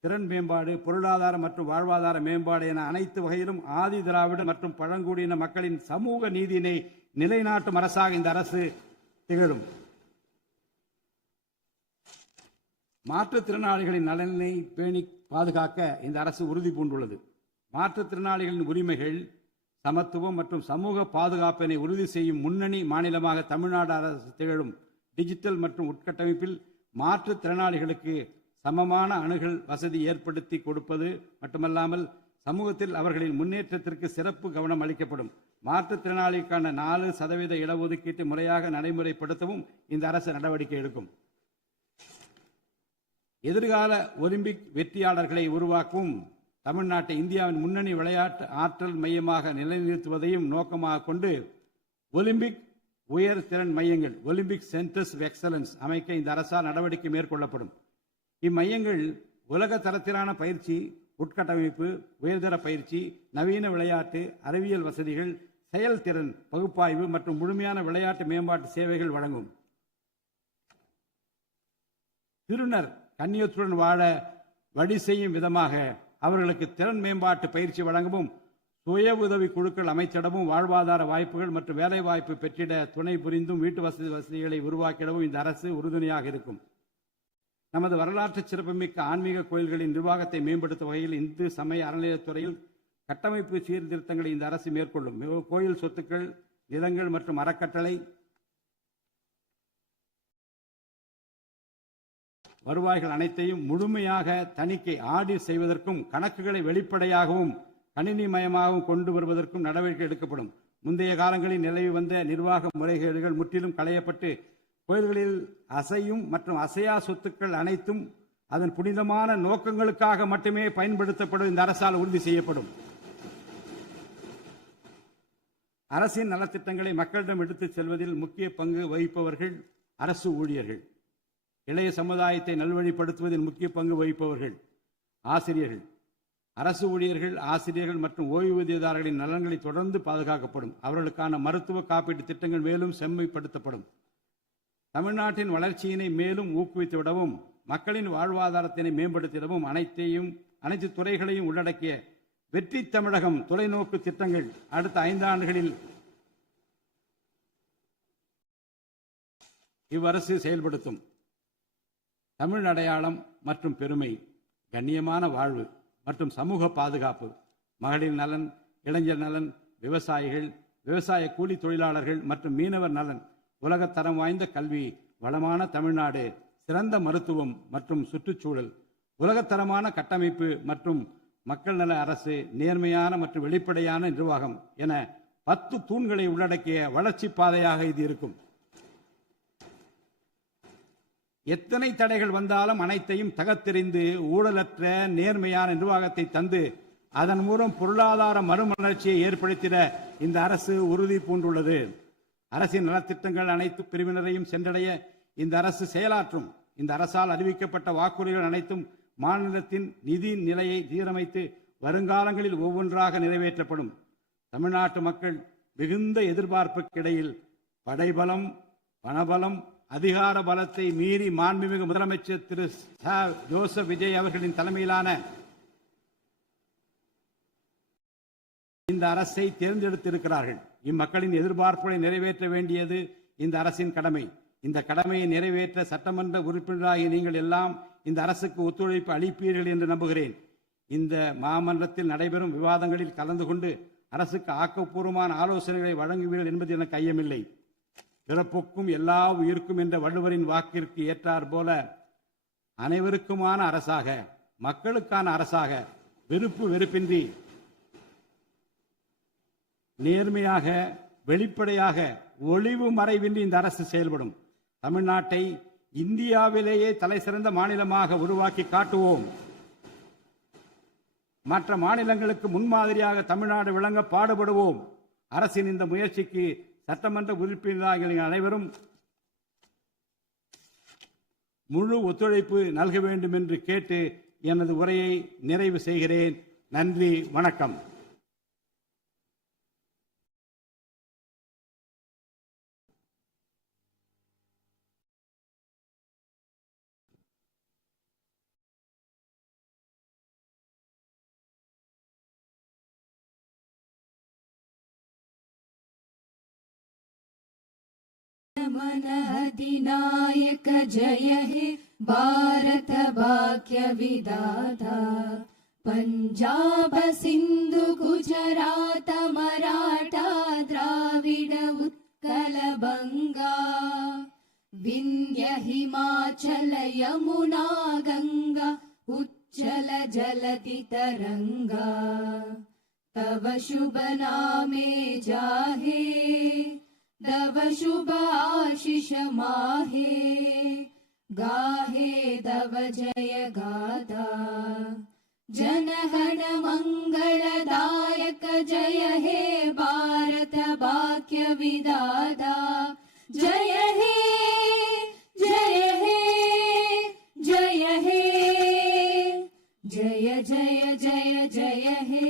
திறன் மேம்பாடு, பொருளாதார மற்றும் வாழ்வாதார மேம்பாடு என அனைத்து வகையிலும் ஆதி திராவிடர் மற்றும் பழங்குடியின மக்களின் சமூக நீதியினை நிலைநாட்டும் அரசாக இந்த அரசு திகழும். மாற்றுத்திறனாளிகளின் நலனை பேணி பாதுகாக்க இந்த அரசு உறுதி பூண்டுள்ளது. மாற்றுத்திறனாளிகளின் உரிமைகள், சமத்துவம் மற்றும் சமூக பாதுகாப்பினை உறுதி செய்யும் முன்னணி மாநிலமாக தமிழ்நாடு அரசு திகழும். டிஜிட்டல் மற்றும் உட்கட்டமைப்பில் மாற்றுத்திறனாளிகளுக்கு சமமான அணுகல் வசதி ஏற்படுத்தி கொடுப்பது மட்டுமல்லாமல் சமூகத்தில் அவர்களின் முன்னேற்றத்திற்கு சிறப்பு கவனம் அளிக்கப்படும். மாற்றுத்திறனாளிகளுக்கான 4% இடஒதுக்கீட்டை முறையாக நடைமுறைப்படுத்தவும் இந்த அரசு நடவடிக்கை எடுக்கும். எதிர்கால ஒலிம்பிக் வெற்றியாளர்களை உருவாக்கவும் தமிழ்நாட்டை இந்தியாவின் முன்னணி விளையாட்டு ஆற்றல் மையமாக நிலைநிறுத்துவதையும் நோக்கமாக கொண்டு ஒலிம்பிக் உயர் திறன் மையங்கள், ஒலிம்பிக் சென்டர்ஸ் ஆஃப் எக்ஸலன்ஸ் அமைக்க இந்த அரசால் நடவடிக்கை மேற்கொள்ளப்படும். இம்மையங்கள் உலக தரத்திலான பயிற்சி, உட்கட்டமைப்பு, உயர்தர பயிற்சி, நவீன விளையாட்டு, அறிவியல் வசதிகள், செயல்திறன் பகுப்பாய்வு மற்றும் முழுமையான விளையாட்டு மேம்பாட்டு சேவைகள் வழங்கும். திருநர் கண்ணியத்துடன் வாழ வழி செய்யும் விதமாக அவர்களுக்கு திறன் மேம்பாட்டு பயிற்சி வழங்கவும், சுய உதவி குழுக்கள் அமைச்சிடவும், வாழ்வாதார வாய்ப்புகள் மற்றும் வேலை வாய்ப்பு பெற்றிட துணை புரிந்தும் வீட்டு வசதிகளை உருவாக்கிடவும் இந்த அரசு உறுதுணையாக இருக்கும். நமது வரலாற்று சிறப்புமிக்க ஆன்மீக கோயில்களின் நிர்வாகத்தை மேம்படுத்தும் வகையில் இந்து சமய அறநிலையத்துறையில் கட்டமைப்பு சீர்திருத்தங்களை இந்த அரசு மேற்கொள்ளும். கோயில் சொத்துக்கள், நிலங்கள் மற்றும் அறக்கட்டளை வருவாய்கள் அனைத்தையும் முழுமையாக தணிக்கை ஆடிட் செய்வதற்கும், கணக்குகளை வெளிப்படையாகவும் கணினிமயமாகவும் கொண்டு வருவதற்கும் நடவடிக்கை எடுக்கப்படும். முந்தைய காலங்களில் நிலவி வந்த நிர்வாக முறைகேடுகள் முற்றிலும் களையப்பட்டு கோயில்களில் அசையும் மற்றும் அசையா சொத்துக்கள் அனைத்தும் அதன் புனிதமான நோக்கங்களுக்காக மட்டுமே பயன்படுத்தப்படும் இந்த அரசால் உறுதி செய்யப்படும். அரசின் நலத்திட்டங்களை மக்களிடம் எடுத்துச் செல்வதில் முக்கிய பங்கு வகிப்பவர்கள் அரசு ஊழியர்கள். இளைய சமுதாயத்தை நல்வழிப்படுத்துவதில் முக்கிய பங்கு வகிப்பவர்கள் ஆசிரியர்கள். அரசு ஊழியர்கள், ஆசிரியர்கள் மற்றும் ஓய்வூதியதாரர்களின் நலன்களை தொடர்ந்து பாதுகாக்கப்படும். அவர்களுக்கான மருத்துவ காப்பீட்டு திட்டங்கள் மேலும் செம்மைப்படுத்தப்படும். தமிழ்நாட்டின் வளர்ச்சியினை மேலும் ஊக்குவித்துவிடவும், மக்களின் வாழ்வாதாரத்தினை மேம்படுத்திடவும் அனைத்து துறைகளையும் உள்ளடக்கிய வெற்றி தமிழகம் தொலைநோக்கு திட்டங்கள் அடுத்த 5 ஆண்டுகளில் இவ்வரசு செயல்படுத்தும். தமிழ் அடையாளம் மற்றும் பெருமை, கண்ணியமான வாழ்வு மற்றும் சமூக பாதுகாப்பு, மகளிர் நலன், இளைஞர் நலன், விவசாயிகள், விவசாய கூலி தொழிலாளர்கள் மற்றும் மீனவர் நலன், உலகத்தரம் வாய்ந்த கல்வி, வளமான தமிழ்நாடு, சிறந்த மருத்துவம் மற்றும் சுற்றுச்சூழல், உலகத்தரமான கட்டமைப்பு மற்றும் மக்கள் நல அரசு, நேர்மையான மற்றும் வெளிப்படையான நிர்வாகம் என 10 தூண்களை உள்ளடக்கிய வளர்ச்சி பாதையாக இது இருக்கும். எத்தனை தடைகள் வந்தாலும் அனைத்தையும் தகர்த்தெறிந்து ஊழலற்ற நேர்மையான நிர்வாகத்தை தந்து அதன் மூலம் பொருளாதார மறுமலர்ச்சியை ஏற்படுத்திட இந்த அரசு உறுதி பூண்டுள்ளது. அரசின் நலத்திட்டங்கள் அனைத்து பிரிவினரையும் சென்றடைய இந்த அரசு செயலாற்றும். இந்த அரசால் அறிவிக்கப்பட்ட வாக்குறுதிகள் அனைத்தும் மாநிலத்தின் நிதி நிலையை சீரமைத்து வருங்காலங்களில் ஒவ்வொன்றாக நிறைவேற்றப்படும். தமிழ்நாட்டு மக்கள் மிகுந்த எதிர்பார்ப்புக்கிடையில் படைபலம், பணபலம், அதிகார பலத்தை மீறி மாண்புமிகு முதலமைச்சர் திரு ஜோசப் விஜய் அவர்களின் தலைமையிலான இந்த அரசை தேர்ந்தெடுத்திருக்கிறார்கள். இம்மக்களின் எதிர்பார்ப்புகளை நிறைவேற்ற வேண்டியது இந்த அரசின் கடமை. இந்த கடமையை நிறைவேற்ற சட்டமன்ற உறுப்பினராகிய நீங்கள் எல்லாம் இந்த அரசுக்கு ஒத்துழைப்பு அளிப்பீர்கள் என்று நம்புகிறேன். இந்த மாமன்றத்தில் நடைபெறும் விவாதங்களில் கலந்து கொண்டு அரசுக்கு ஆக்கப்பூர்வமான ஆலோசனைகளை வழங்குவீர்கள் என்பது எனக்கு ஐயமில்லை. பிறப்புக்கும் எல்லா உயிர்க்கும் என்ற வள்ளுவரின் வாக்கிற்கு ஏற்றார் போல அனைவருக்குமான அரசாக, மக்களுக்கான அரசாக, வெறுப்பு வெறுப்பின்றி நேர்மையாக, வெளிப்படையாக, ஒளிவு மறைவின்றி இந்த அரசு செயல்படும். தமிழ்நாட்டை இந்தியாவிலேயே தலைசிறந்த மாநிலமாக உருவாக்கி காட்டுவோம். மற்ற மாநிலங்களுக்கு முன்மாதிரியாக தமிழ்நாடு விளங்க பாடுபடுவோம். அரசின் இந்த முயற்சிக்கு சட்டமன்ற உறுப்பினர்கள் அனைவரும் முழு ஒத்துழைப்பு நல்க வேண்டும் என்று கேட்டு எனது உரையை நிறைவு செய்கிறேன். நன்றி, வணக்கம். मन अधिनायक जय हे भारत भाग्य विधाता, पंजाब सिंधु गुजरात मराठा द्राविड उत्कल बंगा, विंध्य हिमाचल यमुना गंगा उच्चल जलति तरंगा, तव शुभ नामे जाहे तव शुभ आशीष माहे, गाहे तव जय गाथा, जनगण मंगलदायक जय हे भारत भाग्य विधाता, जय हे जय हे जय हे जय जय जय जय हे